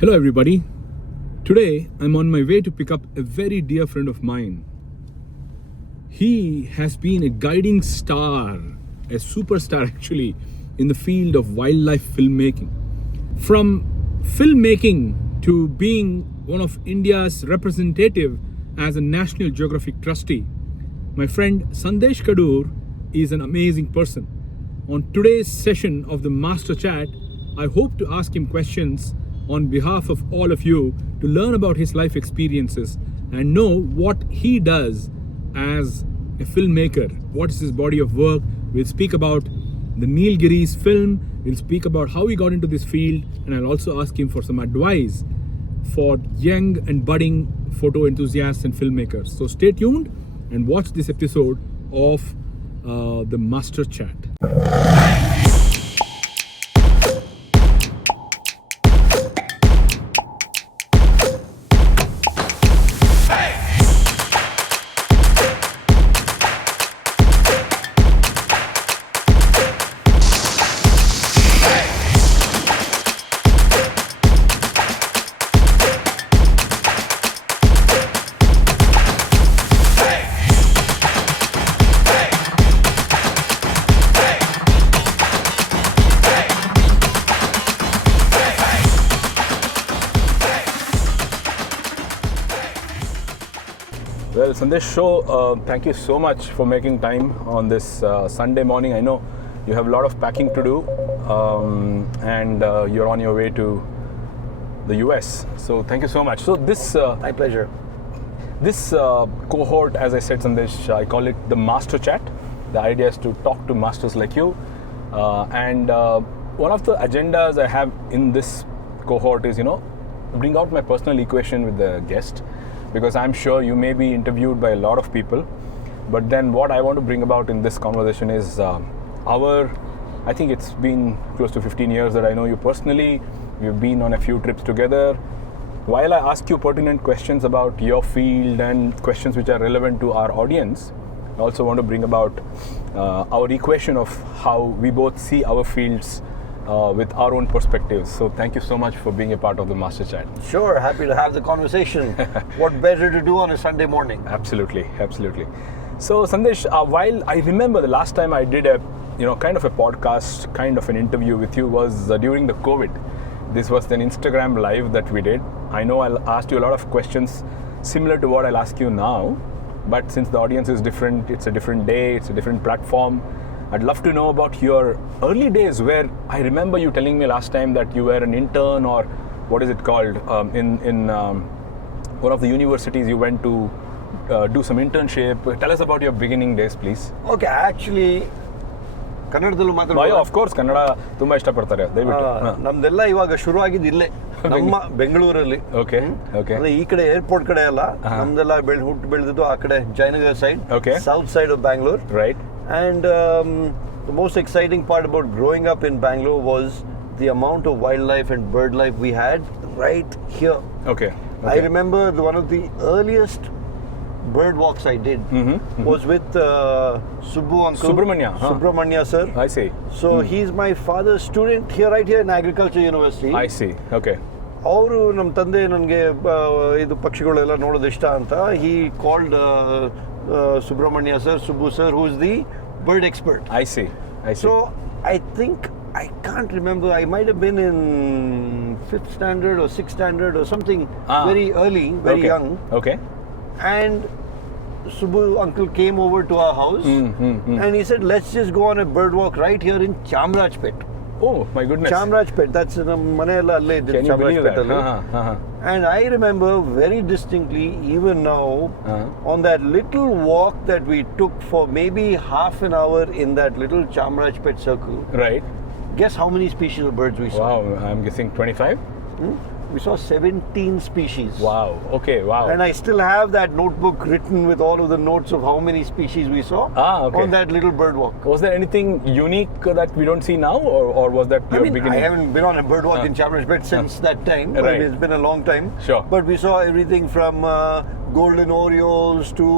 Hello everybody. Today I'm on my way to pick up a very dear friend of mine. He has been a guiding star, a superstar actually, in the field of wildlife filmmaking. From filmmaking to being one of India's representative as a National Geographic trustee, my friend Sandesh Kadur is an amazing person. On today's session of the Master Chat, I hope to ask him questions on behalf of all of you to learn about his life experiences and know what he does as a filmmaker. What is his body of work? We'll speak about the Nilgiris film. We'll speak about how he got into this field, and I'll also ask him for some advice for young and budding photo enthusiasts and filmmakers. So stay tuned and watch this episode of the Master Chat. Well, Sandesh, thank you so much for making time on this Sunday morning. I know you have a lot of packing to do, and you're on your way to the US. So thank you so much. So this, my pleasure. This cohort, as I said, Sandesh, I call it the Master Chat. The idea is to talk to masters like you. And one of the agendas I have in this cohort is, bring out my personal equation with the guest. Because I'm sure you may be interviewed by a lot of people, but then what I want to bring about in this conversation is I think it's been close to 15 years that I know you personally. We've been on a few trips together. While I ask you pertinent questions about your field and questions which are relevant to our audience, I also want to bring about our equation of how we both see our fields with our own perspectives. So thank you so much for being a part of the Master Chat. Sure, happy to have the conversation. What better to do on a Sunday morning? Absolutely. So Sandesh, while I remember the last time I did a kind of a podcast, kind of an interview with you was during the COVID. This was an Instagram live that we did. I know I'll ask you a lot of questions similar to what I'll ask you now, but since the audience is different, it's a different day, it's a different platform. I'd love to know about your early days, where I remember you telling me last time that you were an intern, or what is it called, in one of the universities you went to do some internship. Tell us about your beginning days, please. Okay, actually, ಕನ್ನಡದಲ್ಲೂ ಮಾತಾಡೋದು. Of course, Kannada ತುಂಬಾ ಇಷ್ಟಪಡ್ತಾರೆ ದಯವಿಟ್ಟು. ನಮ್ದೆಲ್ಲ ಇವಾಗ ಶುರು ಆಗಿದ್ದು ಇಲ್ಲೇ ನಮ್ಮ ಬೆಂಗಳೂರಲ್ಲಿ. ಓಕೆ ಅಂದ್ರೆ ಈ ಕಡೆ ಏರ್ಪೋರ್ಟ್ ಕಡೆ ಅಲ್ಲ, ನಮ್ದೆಲ್ಲ ಹುಟ್ಟು ಬೆಳೆದಿದ್ದು ಆ ಕಡೆ Jayanagar side, south side of Bangalore. Right. And the most exciting part about growing up in Bangalore was the amount of wildlife and bird life we had right here. Okay. I remember one of the earliest bird walks I did was with Subbu uncle. Subramanya sir. I see. So he's my father's student here, right here in Agriculture University. I see. Okay. ಅವರು ನಮ್ಮ ತಂದೆ ನನಗೆ ಇದು ಪಕ್ಷಿಗಳೆಲ್ಲ ನೋಡೋದು ಇಷ್ಟ ಅಂತ he called Subramanya sir, Subbu sir, who's the bird expert. I see. So I think, I can't remember, I might have been in 5th standard or 6th standard or something, very early, very young. Okay. And Subbu uncle came over to our house and he said, let's just go on a bird walk right here in Chamrajpet. Oh my goodness. Chamrajpet, that's Manela alle Chamrajpet. And I remember very distinctly, even now, on that little walk that we took for maybe half an hour in that little Chamrajpet circle. Right. Guess how many species of birds we saw? Wow, I'm guessing 25? We saw 17 species. Wow, okay, wow. And I still have that notebook written with all of the notes of how many species we saw on that little bird walk. Was there anything unique that we don't see now, or was that your beginning? I haven't been on a bird walk in Chamrajpet since that time. Right. It's been a long time. Sure. But we saw everything from golden orioles to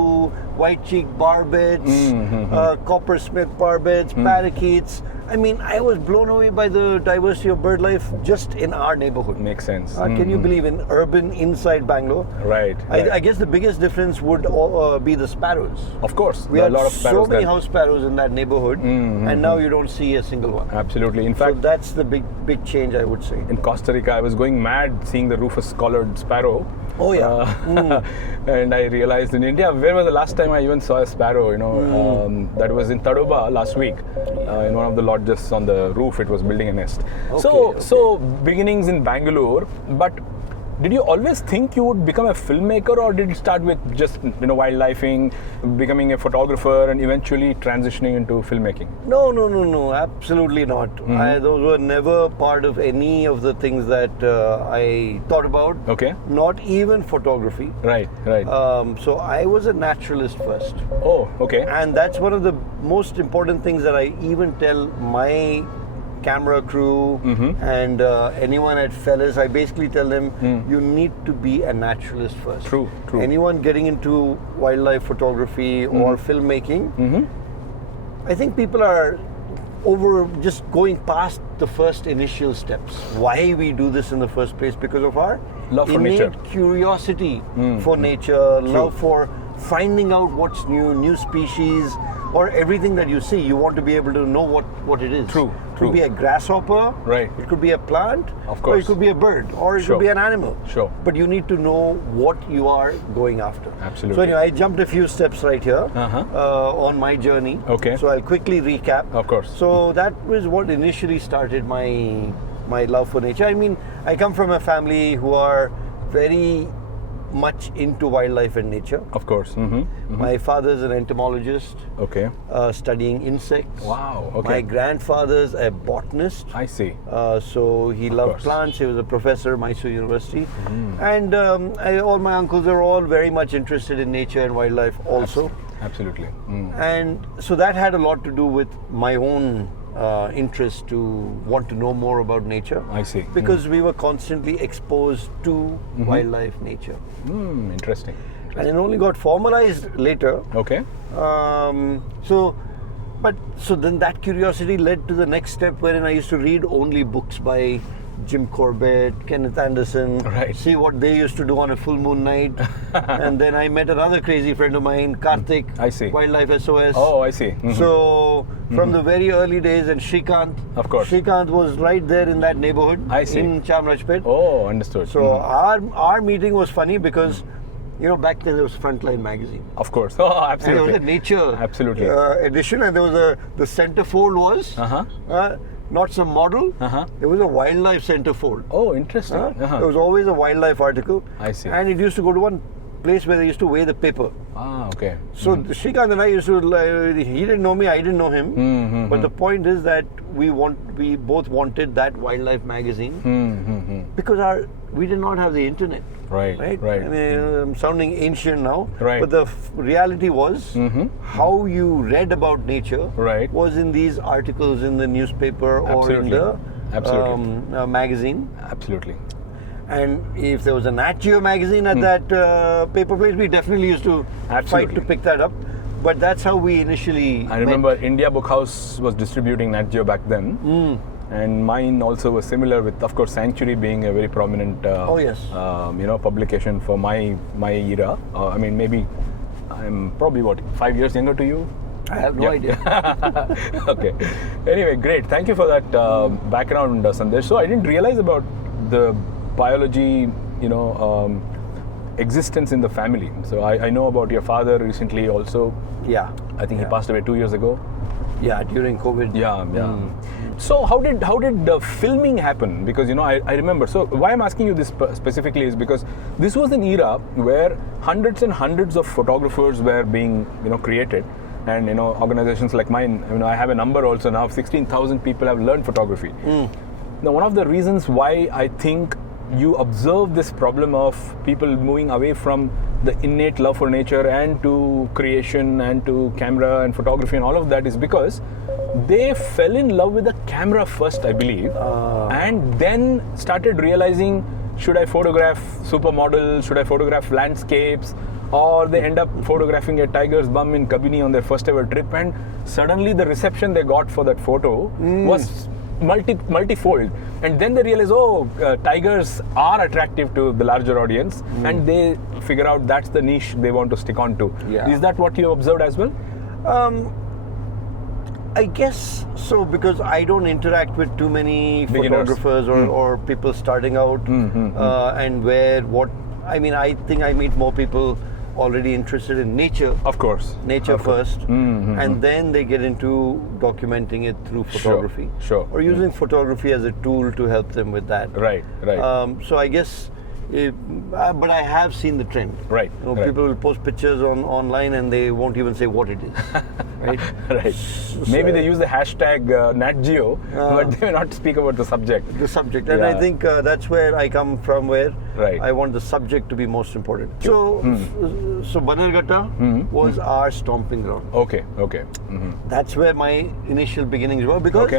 white-cheeked barbets, coppersmith barbets, parakeets. I mean, I was blown away by the diversity of bird life just in our neighborhood. Makes sense. Can you believe in urban inside Bangalore? Right. I guess the biggest difference would be the sparrows. Of course. We there had are a lot of sparrows so many there. house sparrows in that neighborhood, and now you don't see a single one. Absolutely. In So fact, that's the big change, I would say. in Costa Rica, I was going mad seeing the rufous-collared sparrow. Oh yeah. And I realized in India, where was the last time I even saw a sparrow? That was in Tadoba last week. In one of the lodges on the roof, it was building a nest. So beginnings in Bangalore, but did you always think you would become a filmmaker, or did it start with just wildlifing, becoming a photographer, and eventually transitioning into filmmaking? No, absolutely not. Those were never part of any of the things that I thought about. Okay. Not even photography. Right. So I was a naturalist first. Oh, okay. And that's one of the most important things that I even tell my camera crew and anyone at Felis. I basically tell them, you need to be a naturalist first. True. Anyone getting into wildlife photography or filmmaking, I think people are just going past the first initial steps. Why we do this in the first place? Because of our love for innate nature, curiosity for nature, love for finding out what's new species, or everything that you see. You want to be able to know what it is. True. It could be a grasshopper. Right. It could be a plant. Of course. Or it could be a bird. Or it could be an animal. Sure. But you need to know what you are going after. Absolutely. So anyway, I jumped a few steps right here on my journey. Okay. So I'll quickly recap. Of course. So that was what initially started my love for nature. I mean, I come from a family who are very much into wildlife and nature. Of course. My father's an entomologist. Okay. Studying insects. Wow. Okay. My grandfather's a botanist. I see. So he loved course. plants. He was a professor at Mysore University. And all my uncles are all very much interested in nature and wildlife also. Absolutely. And so that had a lot to do with my own interest to want to know more about nature. I see. Because we were constantly exposed to wildlife, nature. Interesting. And it only got formalized later. Okay. So then that curiosity led to the next step, wherein I used to read only books by Jim Corbett, Kenneth Anderson, Right. see what they used to do on a full moon night. And then I met another crazy friend of mine, Karthik, I see. Wildlife SOS. Oh, I see. So from the very early days, and Shrikant. Of course. Shrikant was right there in that neighborhood. I see. In Chamrajpet. Oh, understood. So our meeting was funny because, back then there was Frontline magazine. Of course. Oh, And absolutely. there was a nature Absolutely. edition, and there was the centerfold was not some model. There was a wildlife centerfold. Oh, interesting. There was always a wildlife article. I see. And it used to go to one place where they used to weigh the paper. Ah, okay. So Shrikant and I used to, he didn't know me, I didn't know him. But the point is that we both wanted that wildlife magazine because we did not have the internet. Right. I mean, I'm sounding ancient now. Right. But the reality was how you read about nature Right. was in these articles in the newspaper or in the magazine. Absolutely. And if there was a NatGeo magazine at that paper place, we definitely used to fight to pick that up. But that's how we initially I remember India Book House was distributing NatGeo back then. And mine also was similar, with, of course, Sanctuary being a very prominent publication for my era. I mean, maybe I'm probably 5 years younger to you? I have no idea. Okay. Anyway, great. Thank you for that background, Sandesh. So I didn't realize about the biology, existence in the family. So I know about your father recently also. Yeah. I think he passed away 2 years ago. Yeah, during COVID. Yeah. So how did the filming happen? Because I remember. So why I'm asking you this specifically is because this was an era where hundreds and hundreds of photographers were being created, and organizations like mine. I have a number also now. 16,000 people have learned photography. Now, one of the reasons why I think you observe this problem of people moving away from the innate love for nature and to creation and to camera and photography and all of that is because they fell in love with the camera first, I believe, and then started realizing, should I photograph supermodels, should I photograph landscapes, or they end up photographing a tiger's bum in Kabini on their first ever trip, and suddenly the reception they got for that photo was multifold, and then they realize, tigers are attractive to the larger audience, and they figure out that's the niche they want to stick on to. Is that what you observed as well? I guess so, because I don't interact with too many photographers or people starting out, and I think I meet more people already interested in nature. Of course. Nature first, and then they get into documenting it through photography. Sure. Or using photography as a tool to help them with that. Right. So I guess, but I have seen the trend. Right. People will post pictures online and they won't even say what it is. Right. Right. Maybe they use the hashtag NatGeo, but they may not speak about the subject. And I think that's where I come from, where Right. I want the subject to be most important. So Bannerghatta was our stomping ground. Okay. That's where my initial beginnings were, because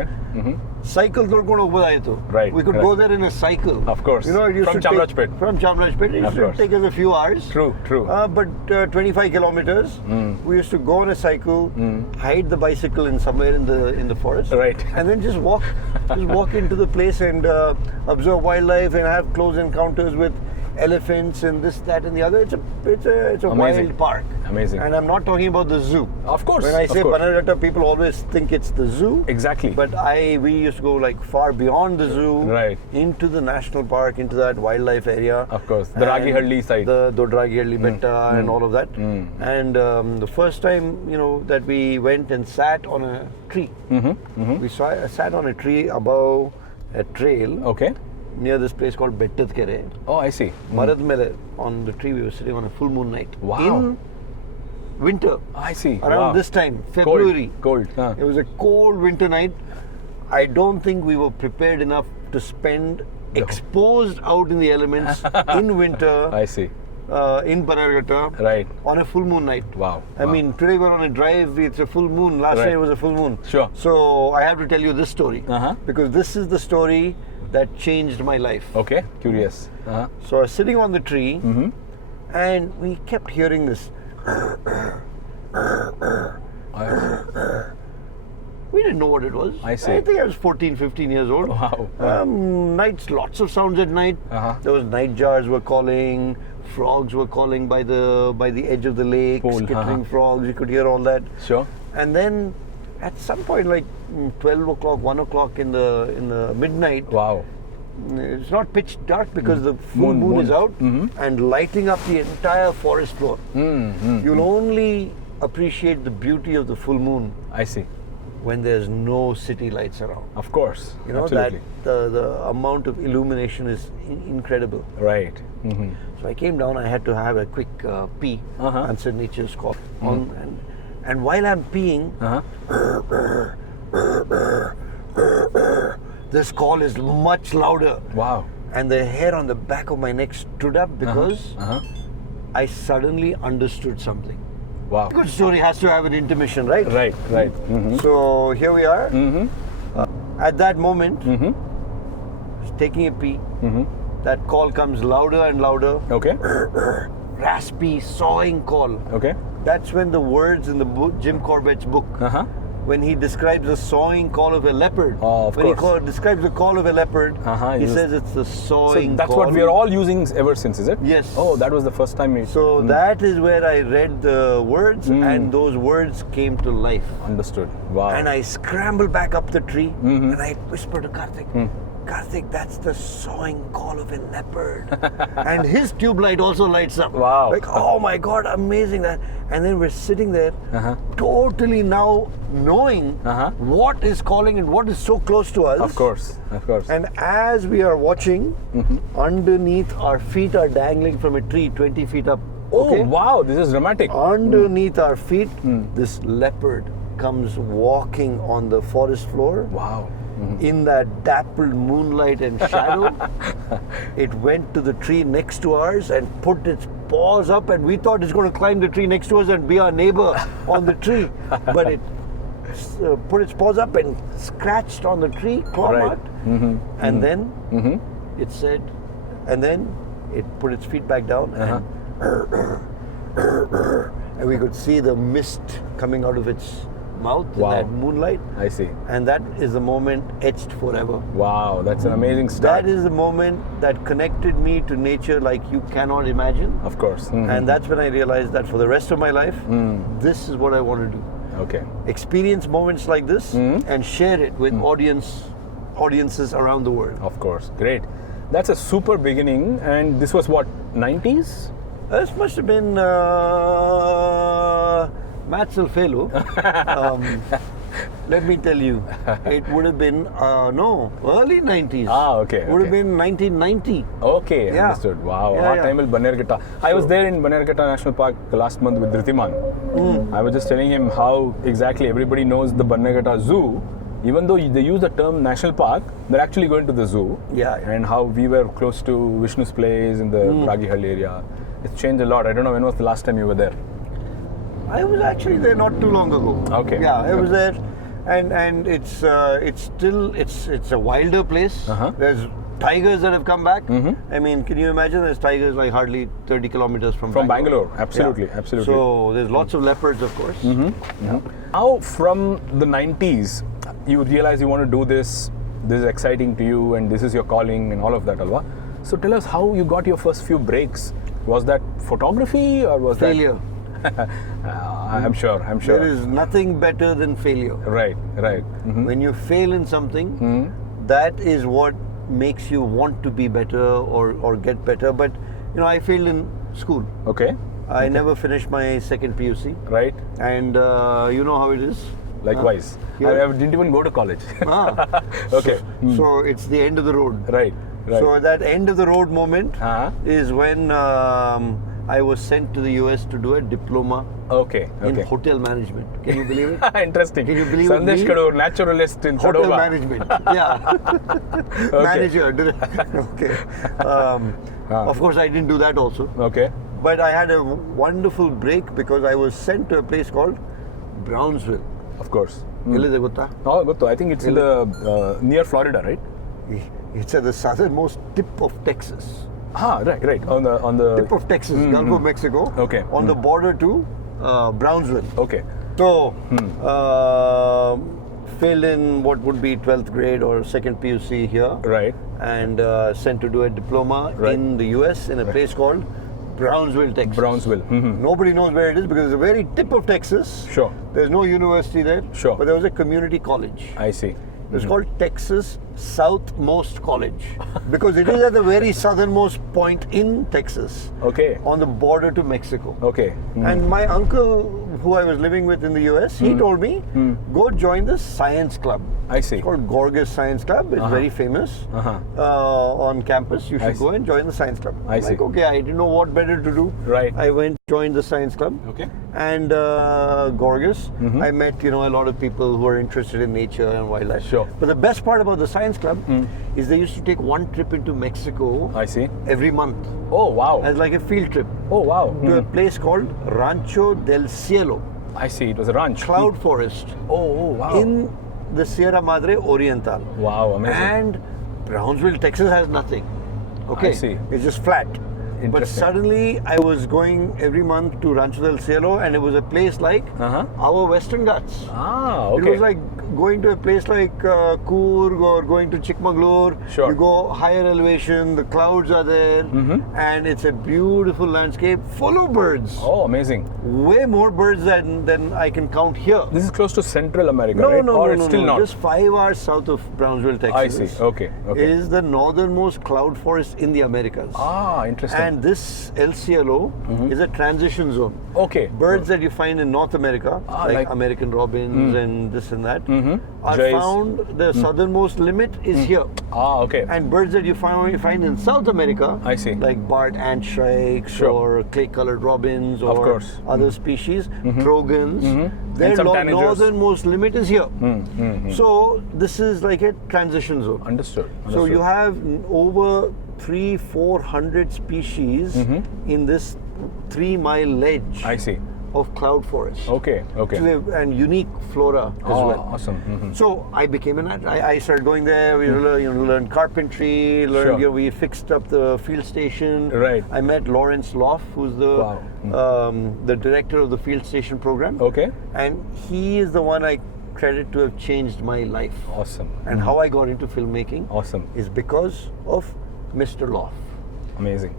cycle Right. We could go there in a cycle. Of course. It used From to Chamrajpet. From Chamrajpet. It used to take us a few hours. True. But 25 kilometers. We used to go on a cycle, hide the bicycle in somewhere in the forest. Right. And then just walk into the place and observe wildlife and have close encounters with elephants and this, that, and the other. It's a wild park. Amazing. And I'm not talking about the zoo. Of course. When I say Bannerghatta, people always think it's the zoo. Exactly. But we used to go like far beyond the zoo, right, into the national park, into that wildlife area. Of course. The Ragihalli side. The Ragihalli Betta and all of that. And the first time, that we went and sat on a tree. We sat on a tree above a trail. Okay. Near this place called Bettadkere. Oh, I see. Marad Mele, on the tree, we were sitting on a full moon night. Wow. In winter. I see. Around this time, February. Cold. It was a cold winter night. I don't think we were prepared enough to spend exposed out in the elements in winter. I see. In Bannerghatta. Right. On a full moon night. Wow. I mean, today we're on a drive, it's a full moon. Last night was a full moon. Sure. So I have to tell you this story. Because this is the story that changed my life. Okay, curious. So I was sitting on the tree, and we kept hearing this. We didn't know what it was. I see. I think I was 14, 15 years old. Wow. Nights, lots of sounds at night. There was nightjars were calling, frogs were calling by the edge of the lake, skittering frogs. You could hear all that. Sure. And then at some point, like 12 o'clock, 1 o'clock in the midnight. Wow. It's not pitch dark because the full moon is out and lighting up the entire forest floor. You'll only appreciate the beauty of the full moon. I see. When there's no city lights around. Of course. Absolutely. That the amount of illumination is incredible. Right. So I came down. I had to have a quick pee, answer nature's call. And while I'm peeing, this call is much louder. Wow. And the hair on the back of my neck stood up because I suddenly understood something. Wow. A good story has to have an intermission, right? Right. So here we are. At that moment, taking a pee, that call comes louder and louder. Okay. Raspy, sawing call. Okay. That's when the words in the book, Jim Corbett's book, when he describes the sawing call of a leopard, he describes the call of a leopard, he says it's the sawing call. So that's what we are all using ever since, is it? Yes. Oh, that was the first time. So that is where I read the words, and those words came to life. Understood. Wow. And I scrambled back up the tree, and I whispered to Karthik, Karthik, that's the sawing call of a leopard. And his tube light also lights up. Wow. Like, oh my God, amazing that. And then we're sitting there, totally now knowing what is calling and what is so close to us. Of course. And as we are watching, underneath our feet are dangling from a tree 20 feet up. Oh, wow, this is dramatic. Underneath our feet, this leopard comes walking on the forest floor. Wow. In that dappled moonlight and shadow, it went to the tree next to ours and put its paws up, and we thought it's going to climb the tree next to us and be our neighbor on the tree. But it put its paws up and scratched on the tree, claw mark, and then it said, and then it put its feet back down and and we could see the mist coming out of its mouth in that moonlight. I see. And that is the moment etched forever. Wow, that's an amazing start. That is the moment that connected me to nature like you cannot imagine. Of course. And that's when I realized that for the rest of my life, this is what I want to do. Okay. Experience moments like this and share it with audiences around the world. Of course. Great. That's a super beginning. And this was what, 90s? This must have been Matzel Felu. Let me tell you, it would have been, early 90s. Okay. Would have been 1990. Okay, understood. Wow. Our time will Bannerghatta. I was there in Bannerghatta National Park last month with Rithiman. I was just telling him how exactly everybody knows the Bannerghatta Zoo. Even though they use the term national park, they're actually going to the zoo. And how we were close to Vishnu's place in the Ragihalli area. It's changed a lot. I don't know when was the last time you were there. I was actually there not too long ago. Okay. Yeah, I was there, and it's still a wilder place. There's tigers that have come back. I mean, can you imagine? There's tigers like hardly 30 kilometers from Bangalore. Absolutely, absolutely. So there's lots of leopards, of course. How from the 90s you realize you want to do this? This is exciting to you, and this is your calling, and all of that, Alva. So tell us how you got your first few breaks. Was that photography or was failure? I'm sure. There is nothing better than failure. Right. When you fail in something, that is what makes you want to be better or get better. But I failed in school. Okay. I never finished my second PUC. Right. And you know how it is. Likewise. I didn't even go to college. Okay. So it's the end of the road. Right. So that end of the road moment is when I was sent to the US to do a diploma in hotel management. Can you believe it? Interesting. Can you believe it? Sandesh Kadur, naturalist in hotel Cordova. management. Yeah. Manager. Okay. Of course, I didn't do that also. Okay. But I had a wonderful break because I was sent to a place called Brownsville. Of course. I think it's in the near Florida, right? It's at the southernmost tip of Texas. Right. On the tip of Texas, Gulf of Mexico. Okay. On the border to Brownsville. Okay. So, failed in what would be 12th grade or second PUC here. Right. And sent to do a diploma in the US in a place called Brownsville, Texas. Brownsville. Nobody knows where it is because it's the very tip of Texas. Sure. There's no university there. Sure. But there was a community college. I see. It's called Texas Southmost College because it is at the very southernmost point in Texas. Okay. On the border to Mexico. Okay. And my uncle, who I was living with in the US, he told me, go join the science club. I see. It's called Gorgas Science Club. It's very famous on campus. You should go and join the science club. I see. Like, okay, I didn't know what better to do. Right. I went, joined the science club. Okay. And Gorgas, I met a lot of people who are interested in nature and wildlife. Sure. But the best part about the science club is they used to take one trip into Mexico. I see. Every month. Oh wow. As like a field trip. Oh wow. To a place called Rancho Del Cielo. I see. It was a ranch. Cloud forest. Oh wow. In the Sierra Madre Oriental. Wow, amazing. And Brownsville, Texas has nothing. Okay. I see. It's just flat. But suddenly I was going every month to Rancho Del Cielo and it was a place like our Western Ghats. Okay. It was like going to a place like Coorg or going to Chikmagalur. Sure. You go higher elevation, the clouds are there, and it's a beautiful landscape full of birds. Oh, amazing. Way more birds than I can count here. This is close to Central America, right? No, it's still not? Just 5 hours south of Brownsville, Texas. I see. Okay. Is the northernmost cloud forest in the Americas. Interesting. And this El Cielo is a transition zone. Okay. Birds that you find in North America, like American robins and this and that, are Jays. found, the southernmost limit is here. Okay. And birds that you find in South America, I see. like barred ant shrikes or clay-colored robins or other species, trogons, their northernmost limit is here. So this is like a transition zone. Understood. So you have over 300-400 species in this 3-mile ledge. I see. of cloud forest. Okay. And unique flora as well. Awesome. So I became I started going there. We learned carpentry. We fixed up the field station. Right. I met Lawrence Loff, who's the director of the field station program. Okay. And he is the one I credit to have changed my life. Awesome. And how I got into filmmaking. Awesome. Is because of Mr. Loff. Amazing.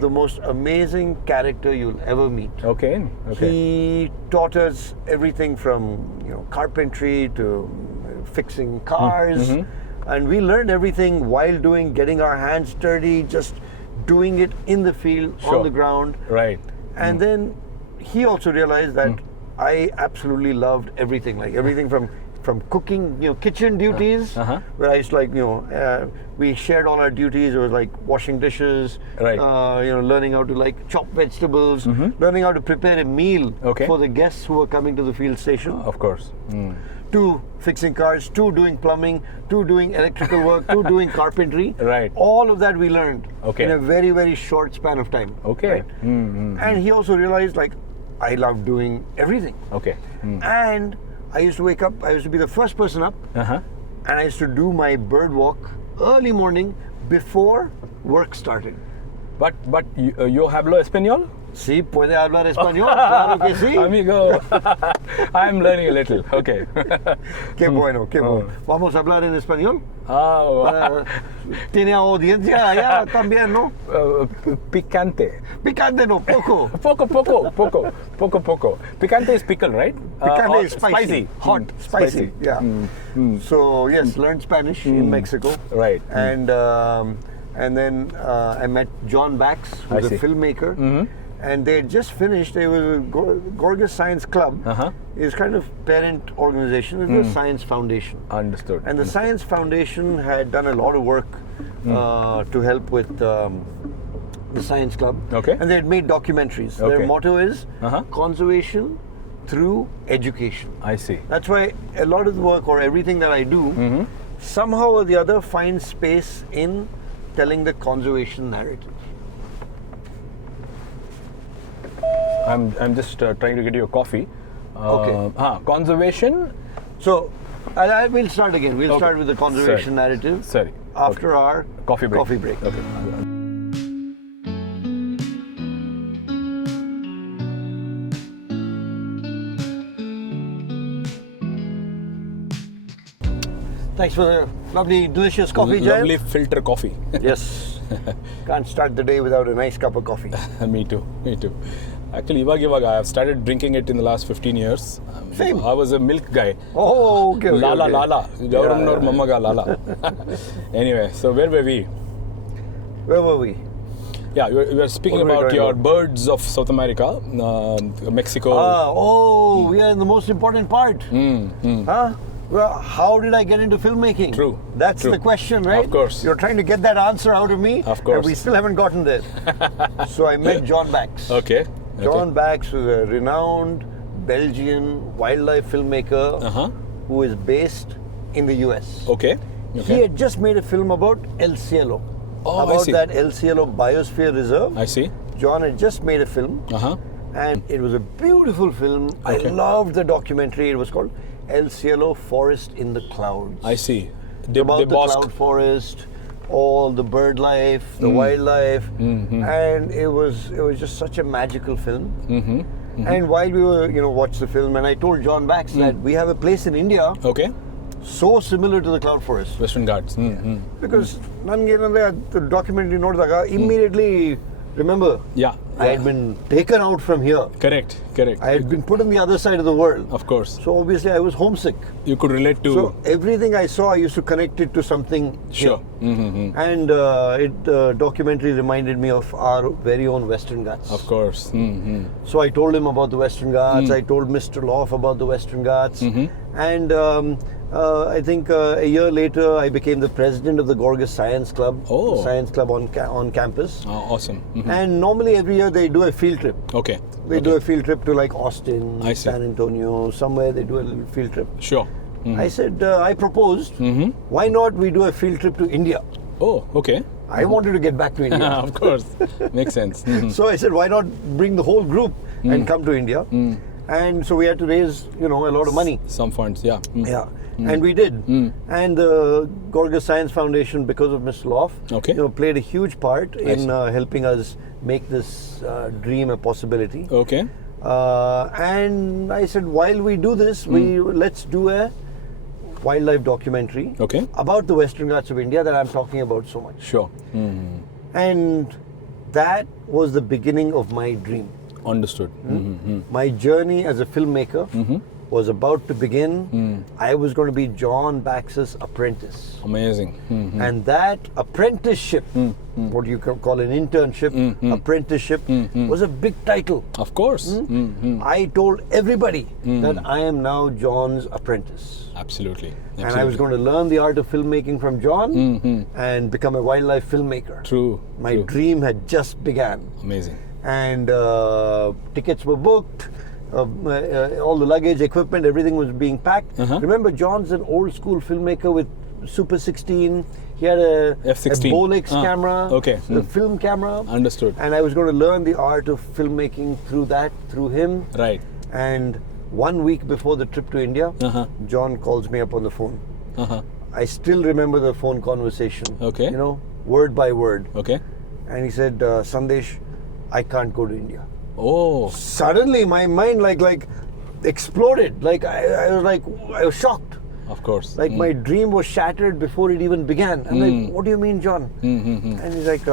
The most amazing character you'll ever meet. Okay. He taught us everything from carpentry to fixing cars, and we learned everything while getting our hands dirty, just doing it in the field, on the ground. Right. And then he also realized that I absolutely loved everything, like everything from cooking, kitchen duties, where I used to we shared all our duties. It was like washing dishes, right. Learning how to chop vegetables, learning how to prepare a meal for the guests who were coming to the field station. Of course. To fixing cars, to doing plumbing, to doing electrical work, to doing carpentry. Right. All of that we learned in a very, very short span of time. Okay. Right? And he also realized I love doing everything. Okay. And I used to wake up, I used to be the first person up, and I used to do my bird walk early morning before work started. But yo hablo español? Sí, puede hablar español, claro que sí. Amigo, I'm learning a little. Okay. Qué bueno. ¿Vamos a hablar en español? ¿Tiene audiencia allá también, no? Picante. Picante no, poco. Poco. Picante is pickle, right? Picante is spicy. Hot, spicy. Yeah. So yes, learned Spanish in Mexico. Right. And then I met John Bax, who's a filmmaker. And they had just finished. It was Gorgas Science Club. Is kind of parent organization. It was a Science Foundation. Understood. And the Science Foundation had done a lot of work to help with the Science Club. Okay. And they had made documentaries. Their motto is conservation through education. I see. That's why a lot of the work or everything that I do somehow or the other finds space in telling the conservation narrative. I'm just trying to get you a coffee. Okay. Conservation. So, we'll start again. We'll start with the conservation narrative. Sorry. After our coffee break. Okay. Thanks for the lovely, delicious coffee, Jay. Lovely filter coffee. Yes. Can't start the day without a nice cup of coffee. Me too. Actually, iವಾಗ I have started drinking it in the last 15 years. Same. I was a milk guy. Oh, okay. Lala. Gaurav Mammaga Lala. Anyway, so where were we? Where were we? Yeah, we were speaking about your birds of South America, Mexico. We are in the most important part. Well, how did I get into filmmaking? True. That's the question, right? Of course. You're trying to get that answer out of me. Of course. And we still haven't gotten there. So I met John Bax. Okay. John Bax was a renowned Belgian wildlife filmmaker who is based in the US. Okay. He had just made a film about El Cielo. About that El Cielo Biosphere Reserve. I see. John had just made a film. And it was a beautiful film. Okay. I loved the documentary. It was called El Cielo Forest in the Clouds. I see. About the cloud forest, all the bird life, the wildlife, and it was just such a magical film. And while we were watch the film, and I told John Bax that we have a place in India so similar to the cloud forest, Western Ghats. because the documentary notidaga immediately remember. Yeah. I had been taken out from here. Correct. I had been put on the other side of the world. Of course. So obviously I was homesick. You could relate to. So everything I saw, I used to connect it to something. Sure. And the documentary reminded me of our very own Western Ghats. Of course. So I told him about the Western Ghats. I told Mr. Loff about the Western Ghats. And I think a year later, I became the president of the Gorgas Science Club. Oh. Science Club on campus. Awesome. And normally every year they do a field trip. Okay. They do a field trip to like Austin, San Antonio, somewhere they do a little field trip. Sure. I said, I proposed, why not we do a field trip to India? Oh, okay. I wanted to get back to India. Of course. Makes sense. So I said, why not bring the whole group? and come to India. And so we had to raise, a lot of money. Some funds, yeah. Yeah, and we did. And the Gorgas Science Foundation, because of Mr. Loff, played a huge part in helping us make this dream a possibility. Okay. And I said, while we do this, let's do a wildlife documentary about the Western Ghats of India that I'm talking about so much. Sure. And that was the beginning of my dream. Understood. My journey as a filmmaker was about to begin. I was going to be John Bax's apprentice. Amazing. And that apprenticeship, what you can call an internship, apprenticeship, was a big title. Of course. I told everybody that I am now John's apprentice. Absolutely. And I was going to learn the art of filmmaking from John and become a wildlife filmmaker. True. My dream had just begun. Amazing. And tickets were booked, all the luggage, equipment, everything was being packed. Remember, John's an old school filmmaker with Super 16. He had a F16 Bolex camera, a film camera. Understood. And I was going to learn the art of filmmaking through him. Right. And 1 week before the trip to India, John calls me up on the phone. I still remember the phone conversation. Okay. Word by word. Okay. And he said, Sandesh, I can't go to India. Oh. Suddenly my mind like exploded. I was shocked. Of course. My dream was shattered before it even began. I'm like, what do you mean, John? And he's like,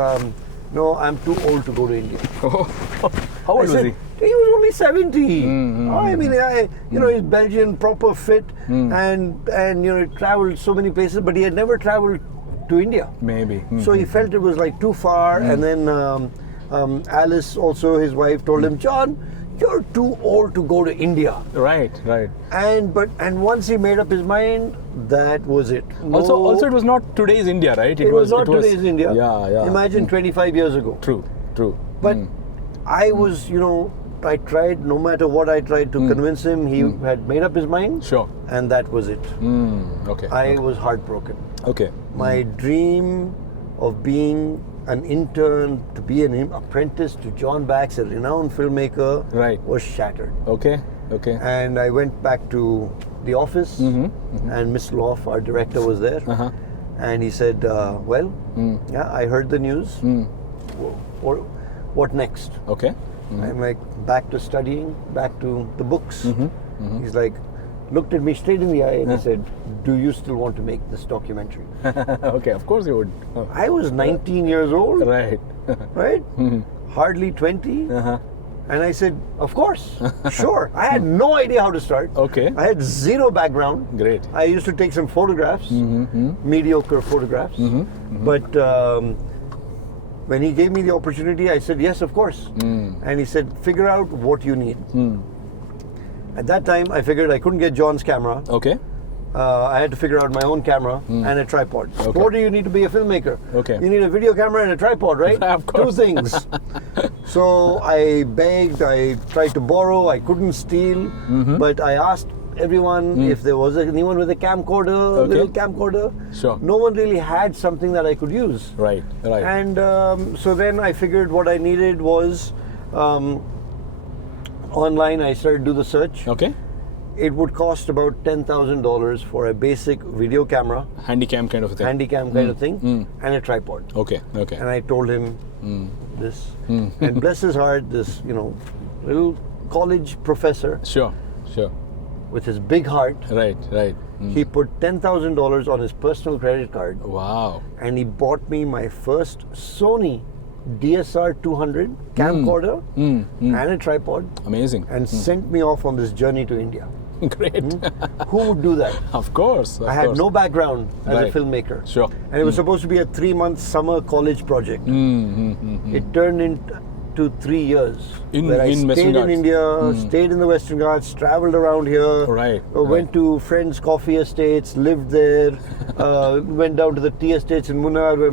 no, I'm too old to go to India. How old was he? He was only 70. I mean, he's Belgian, proper fit, and he traveled so many places, but he had never traveled to India. Maybe. So he felt it was too far, and then Alice, also his wife, told him, John, you're too old to go to India. Right. And once he made up his mind, that was it. Also, it was not today's India, right? It was not today's India. Yeah. Imagine 25 years ago. True. But I was, I tried, no matter what I tried to convince him, he had made up his mind. Sure. And that was it. Okay. I was heartbroken. Okay. My dream of being an intern, to be an apprentice to John Bax, a renowned filmmaker, was shattered. Okay. And I went back to the office, and Mr. Loff, our director, was there. And he said, yeah, I heard the news. What next? Okay. I'm like, back to studying, back to the books. He's like, looked at me straight in the eye and he said, do you still want to make this documentary? Okay, of course you would. I was 19 years old. Right. Hardly 20. And I said, of course, sure. I had no idea how to start. Okay. I had zero background. Great. I used to take some photographs, mediocre photographs. But when he gave me the opportunity, I said, yes, of course. And he said, figure out what you need. At that time, I figured I couldn't get John's camera. Okay. I had to figure out my own camera and a tripod. Okay. What do you need to be a filmmaker? Okay. You need a video camera and a tripod, right? Of course. 2 things. So I begged, I tried to borrow, I couldn't steal, but I asked everyone if there was anyone with a camcorder, little camcorder. Sure. No one really had something that I could use. Right. And so then I figured what I needed was online. I started to do the search. Okay. It would cost about $10,000 for a basic video camera. Handycam kind of a thing. And a tripod. Okay. And I told him this. And bless his heart, this, little college professor. Sure. With his big heart. Right. He put $10,000 on his personal credit card. Wow. And he bought me my first Sony DSR 200 camcorder and a tripod. Amazing. And sent me off on this journey to India. Great. Who would do that? Of course. I had no background as a filmmaker. Sure. And it was supposed to be a 3-month summer college project. It turned into 3 years. Where I stayed in India, stayed in the Western Ghats, traveled around here. Went to friends' coffee estates, lived there. Went down to the tea estates in Munnar, where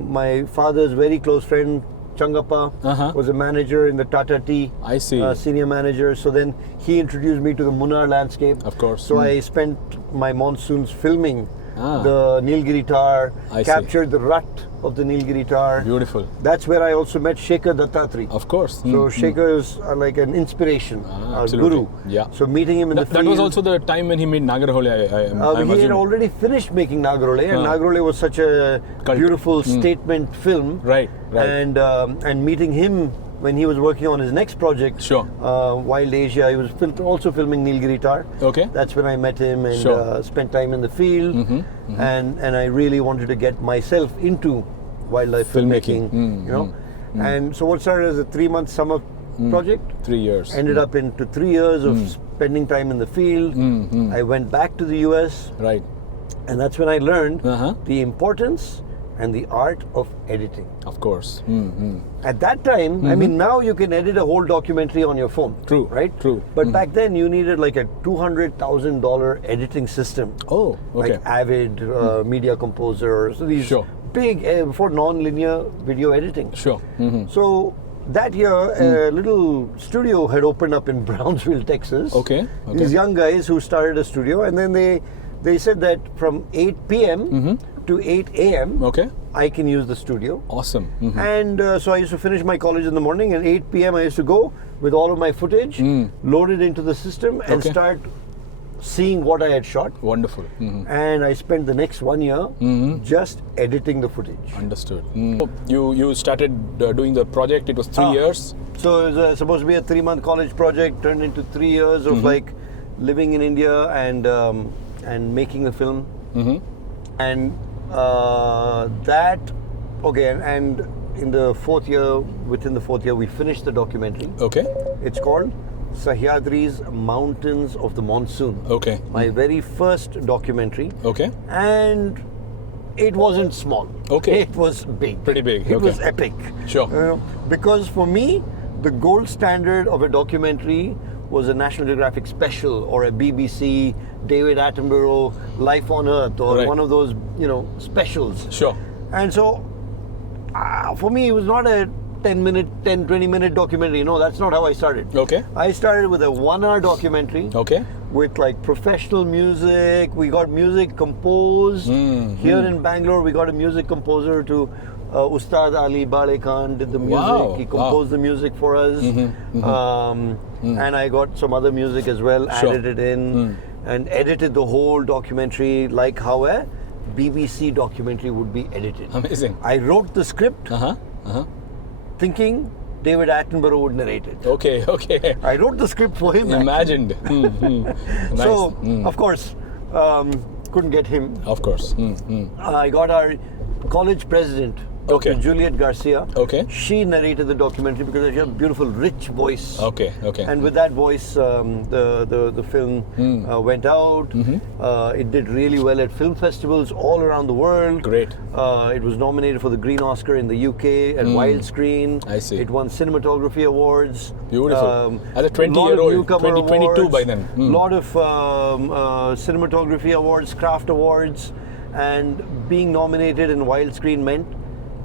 my father's very close friend Changappa was a manager in the Tata Tea. I see. Senior manager. So then he introduced me to the Munnar landscape. Of course. So I spent my monsoons filming the Nilgiri tar, I see. captured the rut of the Nilgiri tar. Beautiful. That's where I also met Shekhar Dattatri. Of course. So Shekhar is like an inspiration, a absolutely. guru. Yeah. So meeting him in the That was field. also the time when he made Nagarhole, I He had assuming. already finished making Nagarhole, and Nagarhole was such a Cult. beautiful statement film. Right. And meeting him when he was working on his next project, Sure. Wild Asia, he was also filming Nilgiri tar. Okay. That's when I met him and Sure. spent time in the field, and I really wanted to get myself into wildlife filmmaking. You know, and so what started as a 3-month summer project 3 years. ended up into 3 years of spending time in the field. I went back to the US, Right. and that's when I learned Uh-huh. the importance and the art of editing. Of course. At that time, I mean, now you can edit a whole documentary on your phone. True, Right? true. But back then, you needed like a $200,000 editing system. Oh, okay. Like Avid, Media Composer, so these Sure. big for non-linear video editing. Sure. So that year, a little studio had opened up in Brownsville, Texas. Okay. These young guys who started a studio, and then they said that from 8 p.m. to 8 a.m. Okay. I can use the studio. Awesome. And so I used to finish my college in the morning, and 8 p.m. I used to go with all of my footage, load it into the system, and Okay. start seeing what I had shot. Wonderful. And I spent the next 1 year just editing the footage. Understood. You started doing the project. It was 3 years. So it was supposed to be a 3-month college project, turned into 3 years of like living in India and making the film. And and in the 4th year, within the 4th year, we finished the documentary. Okay. It's called Sahyadri's Mountains of the Monsoon. Okay. My very first documentary. Okay. And it wasn't small. Okay. It was big. Pretty big. It Okay. was epic. Sure. Because for me, the gold standard of a documentary was a National Geographic special or a BBC David Attenborough Life on Earth or Right. one of those, specials. Sure. And so for me, it was not a 20-minute documentary. No, that's not how I started. Okay. I started with a 1-hour documentary Okay. with like professional music. We got music composed. Here in Bangalore, we got a music composer to Ustad Ali Bale Khan did the music. Wow. He composed the music for us. And I got some other music as well, Sure. added it in and edited the whole documentary like how a BBC documentary would be edited. Amazing. I wrote the script thinking David Attenborough would narrate it. Okay. Okay. I wrote the script for him. Imagined. Nice. So, of course, couldn't get him. Of course. I got our college president, Dr. Okay. Juliet Garcia. Okay. She narrated the documentary because she had a beautiful, rich voice. Okay. Okay. And with that voice, the film went out. It did really well at film festivals all around the world. Great. It was nominated for the Green Oscar in the UK at Wildscreen. I see. It won cinematography awards. Beautiful. As a 20-year-old, lot of newcomer 22 awards, by then. lot of cinematography awards, craft awards, and being nominated in Wildscreen meant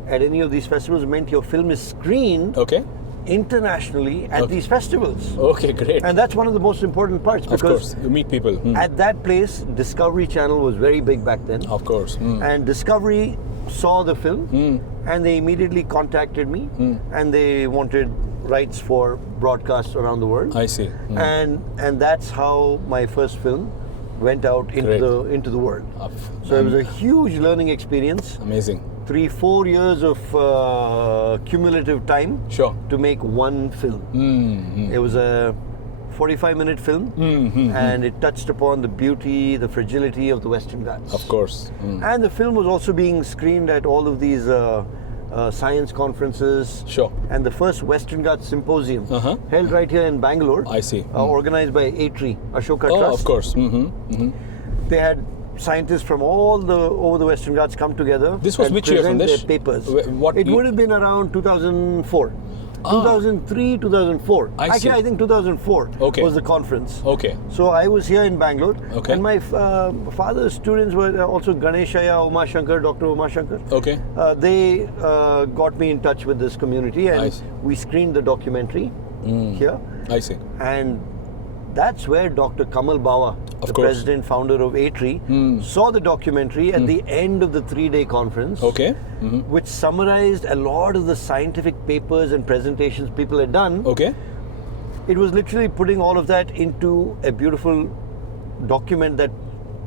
at any of these festivals meant your film is screened Okay. internationally at these festivals. Okay. Great. And that's one of the most important parts Of because course. You meet people. at that place, Discovery Channel was very big back then. Of course. And Discovery saw the film and they immediately contacted me and they wanted rights for broadcasts around the world. I see. And that's how my first film went out Great. into the world. So it was a huge learning experience. Amazing. 3-4 years of cumulative time Sure. to make one film. It was a 45-minute film and it touched upon the beauty, the fragility of the Western Ghats. Of course. And the film was also being screened at all of these science conferences. Sure. And the first Western Ghats Symposium held right here in Bangalore. I see. Organized by Atri, Ashoka Oh, Trust. of course. They had scientists from all over the Western Ghats come together. This was and which year, present Sandesh? their papers. What It year? would have been around 2004. 2003, 2004. I see. Actually, I think 2004 Okay. was the conference. Okay. So I was here in Bangalore, Okay. and my father's students were also Ganeshaya, Umashankar, Dr. Umashankar. Okay. They got me in touch with this community, I and see. we screened the documentary here. I see. And that's where Dr. Kamal Bawa, the course. president, founder of A3, saw the documentary at the end of the 3-day conference, Okay. which summarized a lot of the scientific papers and presentations people had done. Okay. It was literally putting all of that into a beautiful document that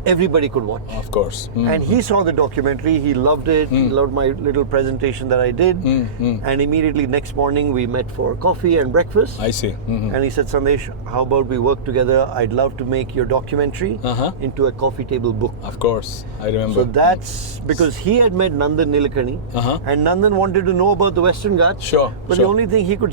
everybody could watch. Of course. And he saw the documentary, he loved it, he loved my little presentation that I did, and immediately next morning we met for coffee and breakfast. I see. And he said, Sandesh, how about we work together? I'd love to make your documentary into a coffee table book. Of course, I remember. So that's because he had met Nandan Nilekani, and Nandan wanted to know about the Western Ghats. Sure. But the only thing he could,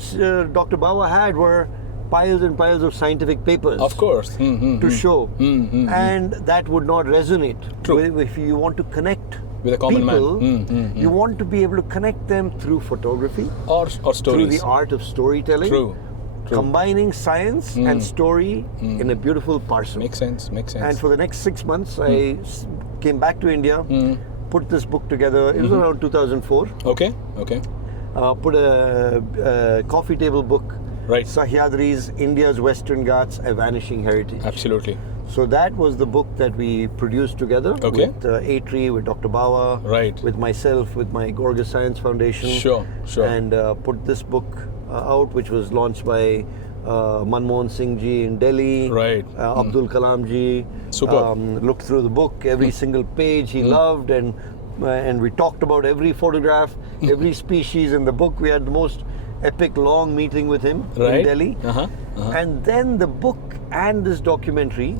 Dr. Bawa had were piles and piles of scientific papers. Of course. To show. And that would not resonate. True. If you want to connect With a common people, man. you want to be able to connect them through photography, Or stories. through the art of storytelling. True. Combining science and story in a beautiful parcel. Makes sense. And for the next 6 months, I came back to India, put this book together. It was around 2004. Okay. Put a coffee table book. Right. Sahyadri's India's Western Ghats, A Vanishing Heritage. Absolutely. So that was the book that we produced together Okay. with A3, with Dr. Bawa, Right. with myself, with my Gorgas Science Foundation. Sure. And put this book out, which was launched by Manmohan Singh ji in Delhi. Right. Abdul Kalam ji. Super. Looked through the book, every single page he loved, and we talked about every photograph, every species in the book. We had the most epic long meeting with him in Delhi. And then the book and this documentary